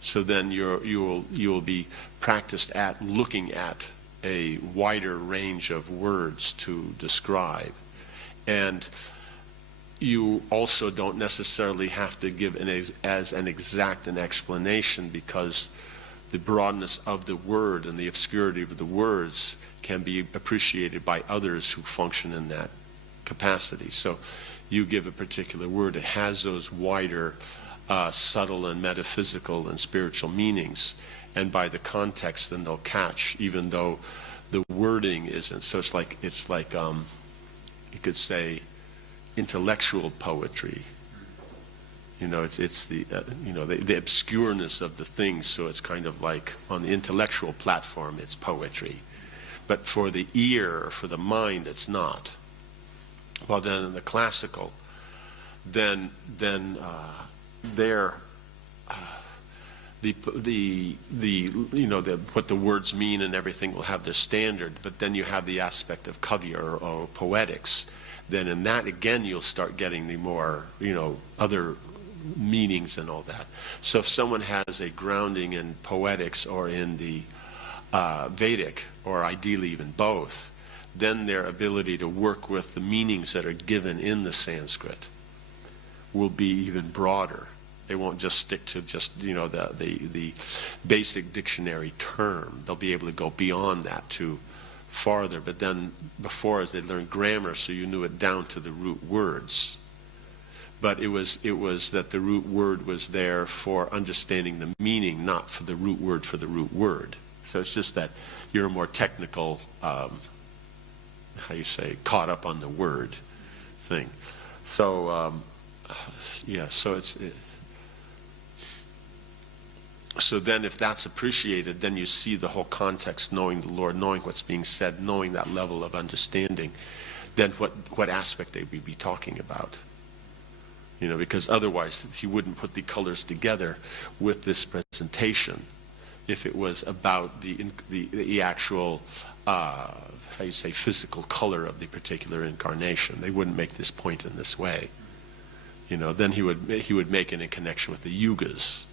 So then you will be practiced at looking at a wider range of words to describe. And you also don't necessarily have to give as an exact an explanation, because the broadness of the word and the obscurity of the words can be appreciated by others who function in that capacity. So you give a particular word, it has those wider subtle and metaphysical and spiritual meanings, and by the context then they'll catch, even though the wording isn't. So it's like you could say intellectual poetry. It's the the obscureness of the things. So it's kind of like on the intellectual platform, it's poetry, but for the ear, for the mind, it's not. Well, then in the classical, then there. What the words mean and everything will have their standard, but then you have the aspect of kavya or poetics. Then in that again you'll start getting the more other meanings and all that. So if someone has a grounding in poetics or in the Vedic, or ideally even both, then their ability to work with the meanings that are given in the Sanskrit will be even broader. They won't just stick to just the basic dictionary term. They'll be able to go beyond that to farther. But then before, as they learned grammar, so you knew it down to the root words. But it was that the root word was there for understanding the meaning, not for the root word for the root word. So it's just that you're a more technical, caught up on the word thing. So so So then if that's appreciated, then you see the whole context, knowing the Lord, knowing what's being said, knowing that level of understanding, then what aspect they would be talking about. You know, because otherwise he wouldn't put the colors together with this presentation if it was about the actual, how you say, physical color of the particular incarnation. They wouldn't make this point in this way. You know, then he would make it in connection with the yugas,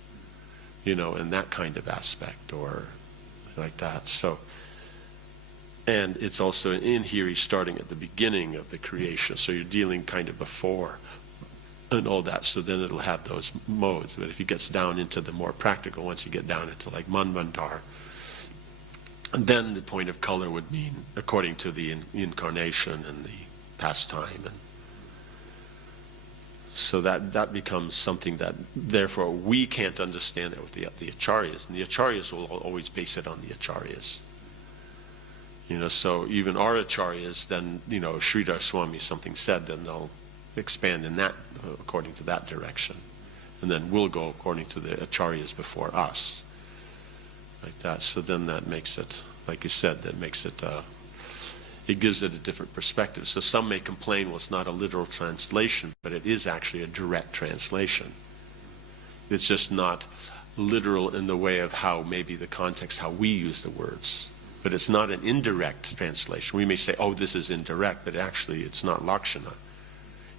you know, in that kind of aspect, or like that. So, and it's also in here, he's starting at the beginning of the creation, so you're dealing kind of before and all that, so then it'll have those modes. But if he gets down into the more practical, once you get down into like Manvandar, then the point of color would mean according to the incarnation and the pastime, and so that becomes something that therefore we can't understand it with the acharyas, and the acharyas will always base it on the acharyas. You know, so even our acharyas, then, you know, Sridhar Swami something said, then they'll expand in that according to that direction, and then we'll go according to the acharyas before us, like that. So then that makes it, like you said, that makes it it gives it a different perspective. So some may complain, well, it's not a literal translation, but it is actually a direct translation. It's just not literal in the way of how maybe the context, how we use the words. But it's not an indirect translation. We may say, oh, this is indirect, but actually it's not lakshana.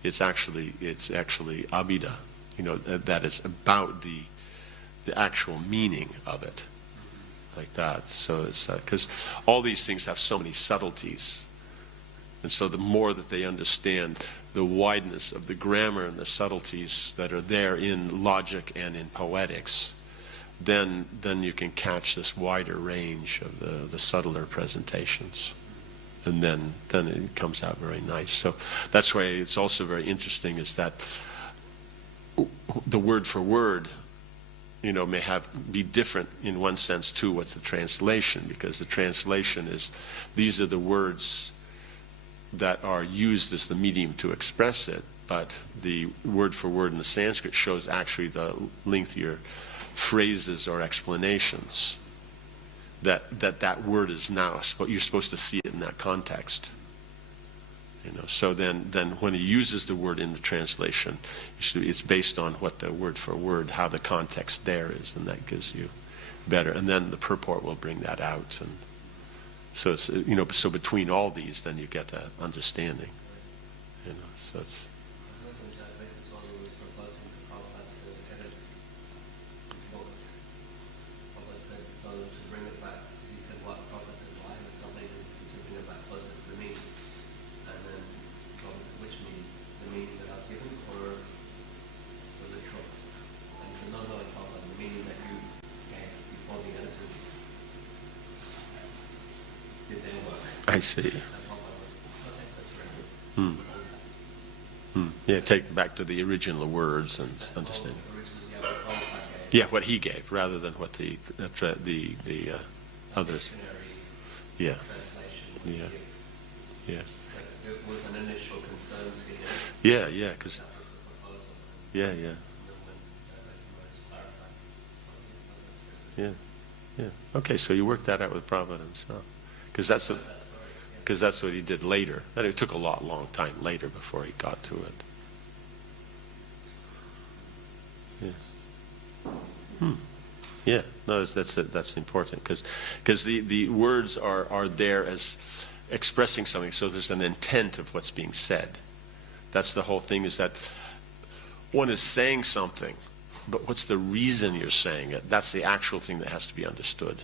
It's actually abhida, you know, that is about the actual meaning of it, like that. So it's because all these things have so many subtleties, and so the more that they understand the wideness of the grammar and the subtleties that are there in logic and in poetics, then you can catch this wider range of the subtler presentations. And then it comes out very nice. So that's why it's also very interesting, is that the word for word, you know, may be different in one sense to what's the translation, because the translation is, these are the words that are used as the medium to express it, but the word for word in the Sanskrit shows actually the lengthier phrases or explanations. That word is now, you're supposed to see it in that context. You know, so then when he uses the word in the translation, it's based on what the word for word, how the context there is, and that gives you better. And then the purport will bring that out. And so it's, you know, so between all these, then you get an understanding. You know, so it's. I see. Yeah, take back to the original words and understand. Yeah, what he gave, rather than what the others. Yeah. Yeah. Yeah. It was an initial concern to him. Yeah, because. Yeah. Yeah. Okay, so you worked that out with Prabhupada himself, because that's what he did later. But it took a long time later before he got to it. Yes. Yeah. No, that's important, because the words are there as expressing something. So there's an intent of what's being said. That's the whole thing. Is that one is saying something, but what's the reason you're saying it? That's the actual thing that has to be understood.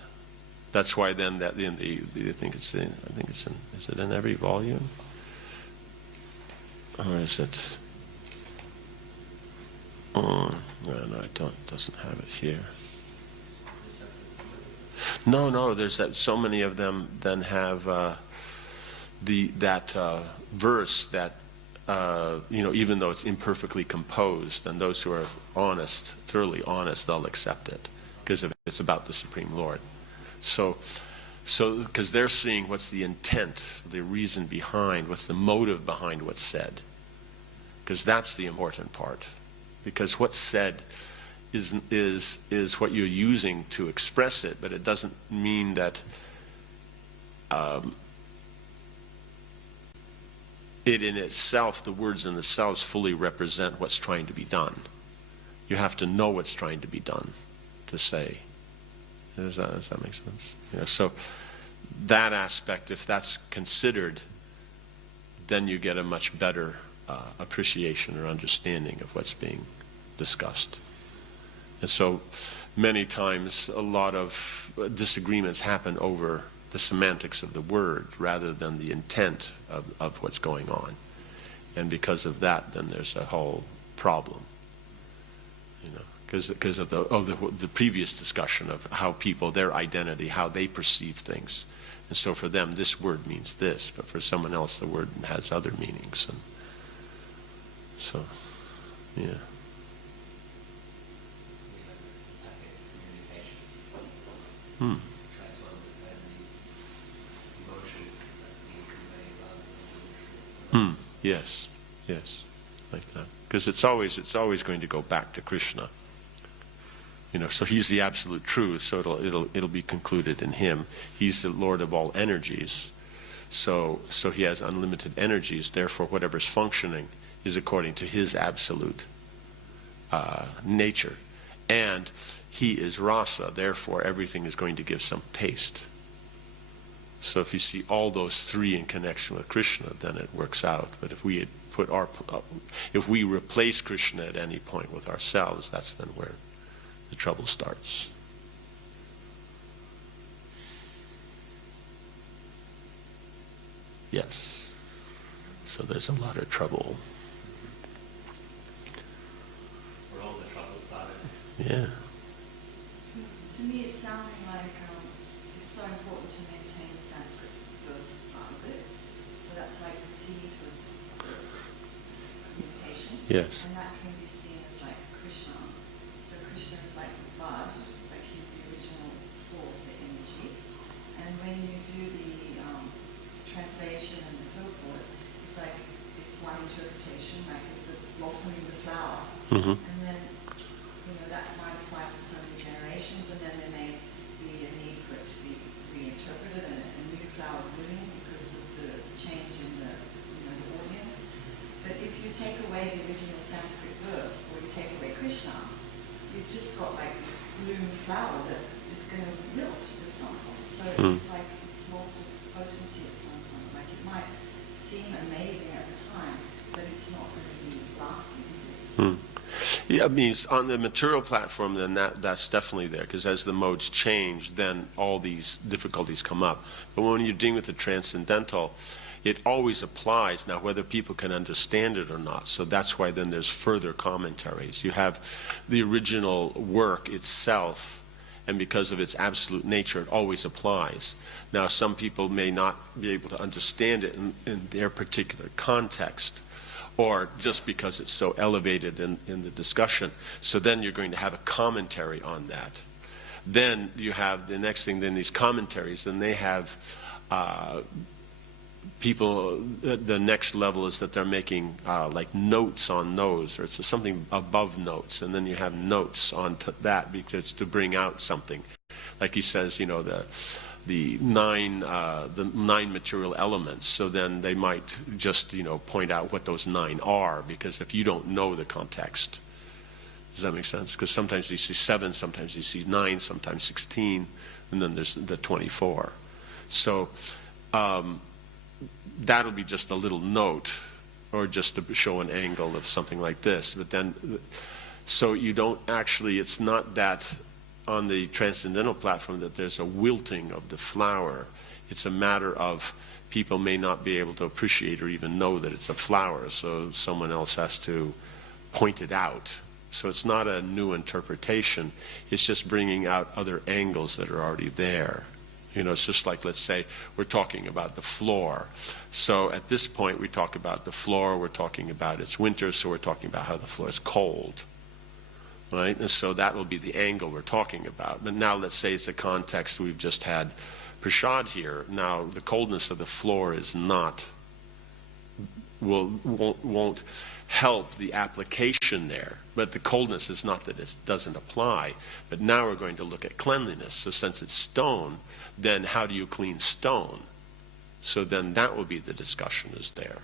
That's why then that in I think it's in, is it in every volume? Or is it? No, I don't. It doesn't have it here. No. There's that. So many of them then have that verse that you know, even though it's imperfectly composed, and those who are honest, thoroughly honest, they'll accept it, because it's about the Supreme Lord. So because they're seeing what's the intent, the reason behind, what's the motive behind what's said, because that's the important part. Because what's said is what you're using to express it, but it doesn't mean that it in itself, the words in themselves fully represent what's trying to be done. You have to know what's trying to be done to say. Does that make sense? So that aspect, if that's considered, then you get a much better appreciation or understanding of what's being discussed. And so many times a lot of disagreements happen over the semantics of the word rather than the intent of what's going on. And because of that, then there's a whole problem. Because of the previous discussion of how people, their identity, how they perceive things. And so for them, this word means this, but for someone else, the word has other meanings. And so, yeah. Hmm. Yes, like that. Because it's always going to go back to Krishna. So he's the absolute truth. So it'll be concluded in him. He's the Lord of all energies. So he has unlimited energies. Therefore, whatever's functioning is according to his absolute nature. And he is rasa. Therefore, everything is going to give some taste. So if you see all those three in connection with Krishna, then it works out. But if we had if we replace Krishna at any point with ourselves, that's then where the trouble starts. Yes. So there's a lot of trouble. Where all the trouble started. Yeah. To me, it's sounding like it's so important to maintain the Sanskrit verse part of it. So that's like the seed of communication. Yes. And that can be seen as like Krishna. So Krishna is like the blood, like he's the original source, the energy. And when you do the translation and the purport, it's like it's one interpretation, like it's a blossoming the flower. Mm-hmm. And then, that might apply for so many generations, and then there may be a need for it to be reinterpreted and a new flower blooming because of the change in the audience. But if you take away the original Sanskrit verse, or you take away Krishna, you've just got like this bloom flower that is going to wilt at some point. So it's like it's lost its potency at some point. Like it might seem amazing at the time, but it's not going to be lasting, is it? Yeah, it means on the material platform, then that's definitely there, because as the modes change, then all these difficulties come up. But when you're dealing with the transcendental, it always applies, now whether people can understand it or not. So that's why then there's further commentaries. You have the original work itself, and because of its absolute nature, it always applies. Now some people may not be able to understand it in their particular context, or just because it's so elevated in the discussion. So then you're going to have a commentary on that. Then you have the next thing, then these commentaries, then they have people, the next level is that they're making like notes on those, or it's something above notes, and then you have notes on that because to bring out something. Like he says, the nine material elements. So then they might just point out what those 9 are, because if you don't know the context, does that make sense? Because sometimes you see 7, sometimes you see 9, sometimes 16, and then there's the 24. So that'll be just a little note, or just to show an angle of something like this. But then, so you don't actually, it's not that on the transcendental platform that there's a wilting of the flower. It's a matter of people may not be able to appreciate or even know that it's a flower, so someone else has to point it out. So it's not a new interpretation, it's just bringing out other angles that are already there. It's just like, let's say, we're talking about the floor. So at this point we talk about the floor, we're talking about it's winter, so we're talking about how the floor is cold. Right? And so that will be the angle we're talking about. But now let's say it's a context, we've just had prasad here. Now the coldness of the floor is not won't help the application there. But the coldness is not that it doesn't apply. But now we're going to look at cleanliness. So since it's stone, then how do you clean stone? So then that will be the discussion is there.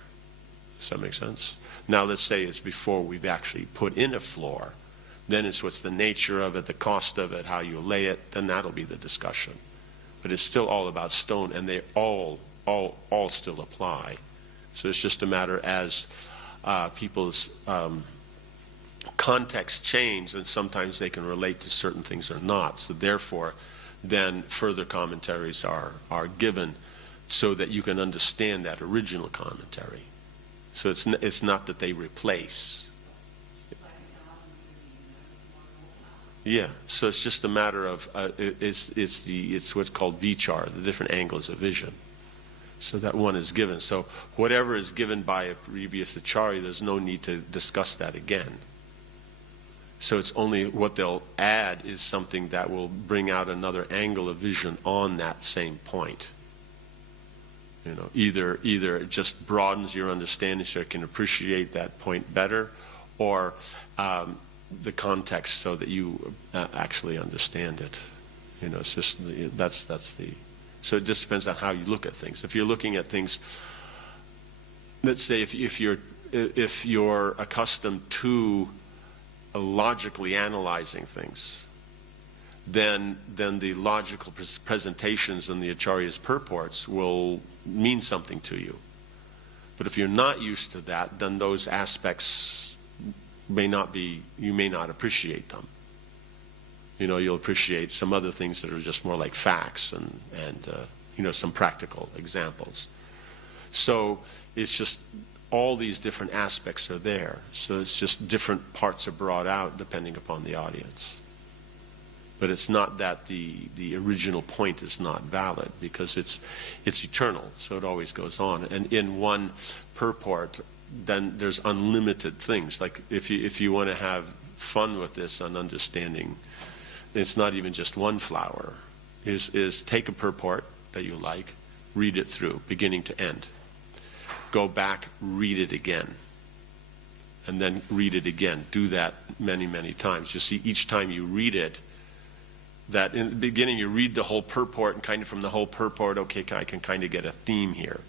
Does that make sense? Now let's say it's before we've actually put in a floor. Then it's what's the nature of it, the cost of it, how you lay it. Then that'll be the discussion. But it's still all about stone, and they all still apply. So it's just a matter as people's context change, and sometimes they can relate to certain things or not. So therefore, then further commentaries are given so that you can understand that original commentary. So it's not that they replace. Yeah, so it's just a matter of it's what's called vichar, the different angles of vision. So that one is given. So whatever is given by a previous acharya, there's no need to discuss that again. So it's only what they'll add is something that will bring out another angle of vision on that same point. You know, either it just broadens your understanding so you can appreciate that point better, or the context so that you actually understand it. You know, it's just that's the. So it just depends on how you look at things. If you're looking at things, let's say if you're accustomed to logically analyzing things, then the logical presentations in the Acharya's purports will mean something to you. But if you're not used to that, then those aspects you may not appreciate them. You know, you'll appreciate some other things that are just more like facts and you know, some practical examples. So it's just all these different aspects are there. So it's just different parts are brought out depending upon the audience. But it's not that the original point is not valid, because it's eternal, so it always goes on. And in one purport, then there's unlimited things. Like if you want to have fun with this and understanding, it's not even just one flower. Is take a purport that you like, read it through, beginning to end. Go back, read it again. And then read it again. Do that many, many times. You see, each time you read it, that in the beginning you read the whole purport, and kind of from the whole purport, okay, I can kind of get a theme here.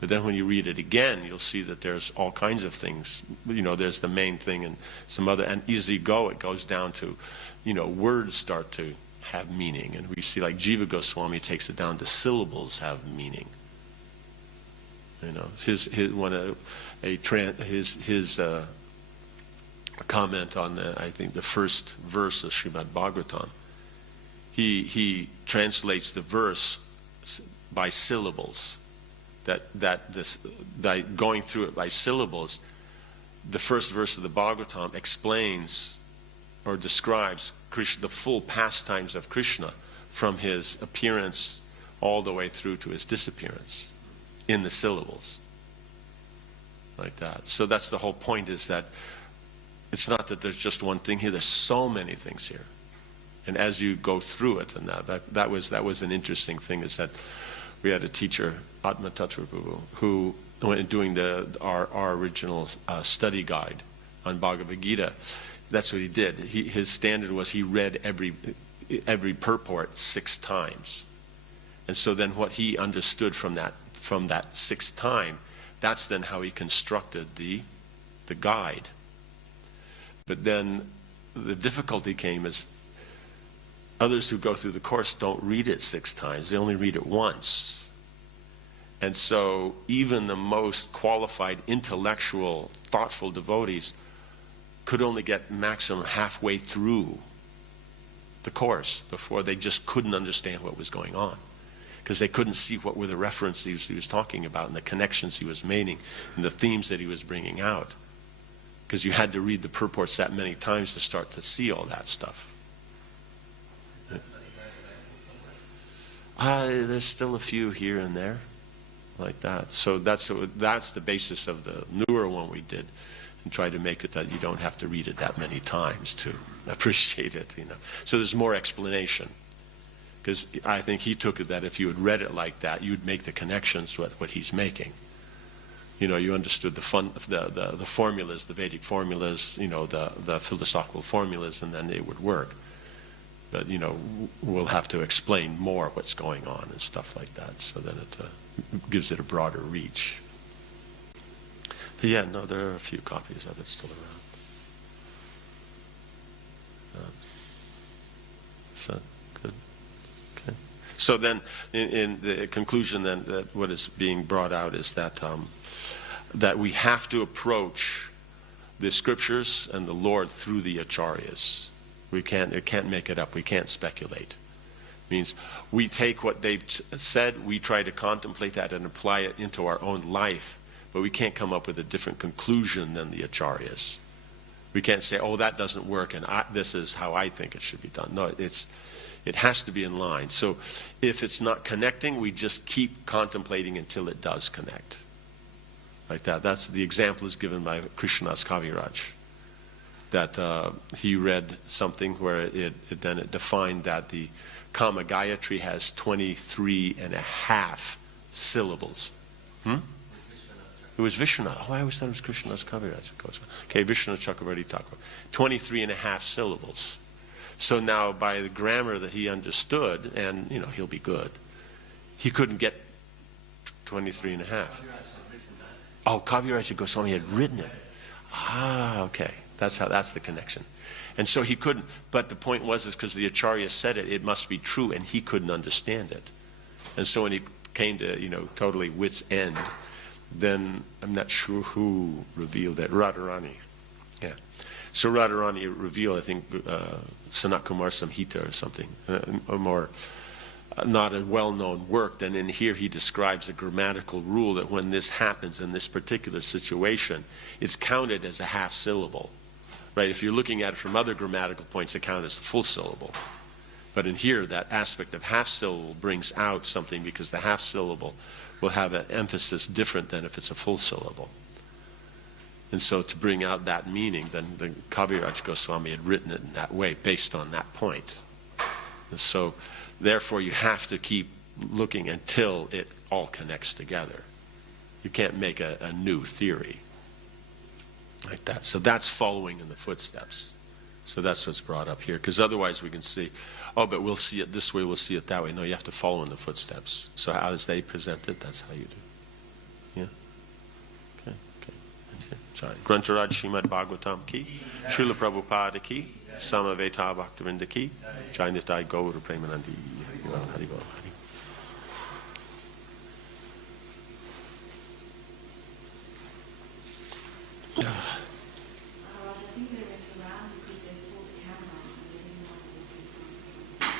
But then when you read it again, you'll see that there's all kinds of things. You know, there's the main thing and some other, and as you go, it goes down to, you know, words start to have meaning. And we see like Jiva Goswami takes it down to syllables have meaning. You know, his comment on I think the first verse of Srimad Bhagavatam. He translates the verse by syllables. That going through it by syllables, the first verse of the Bhagavatam explains or describes Krishna, the full pastimes of Krishna, from his appearance all the way through to his disappearance, in the syllables, like that. So that's the whole point, is that it's not that there's just one thing here. There's so many things here, and as you go through it, and that was an interesting thing, is that we had a teacher, Atma Tattva Prabhu, who went doing our original study guide on Bhagavad Gita. That's what he did. His standard was he read every purport 6 times, and so then what he understood from that 6th time, that's then how he constructed the guide. But then the difficulty came is others who go through the course don't read it 6 times. They only read it once. And so even the most qualified, intellectual, thoughtful devotees could only get maximum halfway through the course before they just couldn't understand what was going on, because they couldn't see what were the references he was talking about and the connections he was making and the themes that he was bringing out, because you had to read the purports that many times to start to see all that stuff. There's still a few here and there like that. So that's the basis of the newer one we did, and try to make it that you don't have to read it that many times to appreciate it, you know. So there's more explanation, because I think he took it that if you had read it like that, you'd make the connections with what he's making. you understood the formulas, the Vedic formulas, the philosophical formulas, and then it would work. But, we'll have to explain more what's going on and stuff like that, so that it gives it a broader reach. But yeah, no, there are a few copies of it still around. So, good. Okay. So then, in the conclusion, then, that what is being brought out is that that we have to approach the scriptures and the Lord through the acharyas. It can't make it up. We can't speculate. It means we take what they've said, we try to contemplate that and apply it into our own life, but we can't come up with a different conclusion than the acharyas. We can't say, oh, that doesn't work, and this is how I think it should be done. No, it has to be in line. So if it's not connecting, we just keep contemplating until it does connect. Like that. That's the example is given by Krishnadas Kaviraj. That he read something where it defined that the Kama Gayatri has 23 and a half syllables. It was Vishwanath. Oh, I always thought it was Krishnadas Kaviraj. Okay, Vishwanath Chakravarti Thakur. 23 and a half syllables. So now by the grammar that he understood, and he'll be good, he couldn't get 23 and a half. Oh, Kaviraj Goswami had written it. Ah, okay. That's the connection. And so he couldn't, but the point was because the Acharya said it must be true, and he couldn't understand it. And so when he came to, totally wit's end, then I'm not sure who revealed it. Radharani. Yeah. So Radharani revealed, I think, Sanat Kumar Samhita or something, a more not a well-known work. Then in here he describes a grammatical rule that when this happens in this particular situation, it's counted as a half syllable. Right? If you're looking at it from other grammatical points, it counts as a full syllable. But in here, that aspect of half syllable brings out something because the half syllable will have an emphasis different than if it's a full syllable. And so to bring out that meaning, then the Kaviraj Goswami had written it in that way based on that point. And so therefore you have to keep looking until it all connects together. You can't make a new theory like that. So that's following in the footsteps. So that's what's brought up here. Because otherwise we can see, oh, but we'll see it this way, we'll see it that way. No, you have to follow in the footsteps. So as they present it, that's how you do. Yeah? Okay. Grantaraj Srimad Bhagavatam ki, Srila Prabhupada ki, Samaveta Bhaktivinoda ki, Jai Nitai Gaura Premanandi. Hari Bol.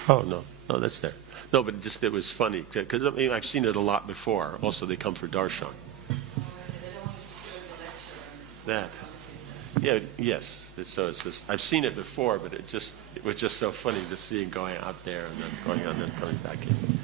Oh, no, that's there. No, but it was funny, because I've seen it a lot before. Also, they come for darshan. That. Yeah, yes. So it's just, I've seen it before, but it was just so funny just seeing going out there and then going on and then coming back in.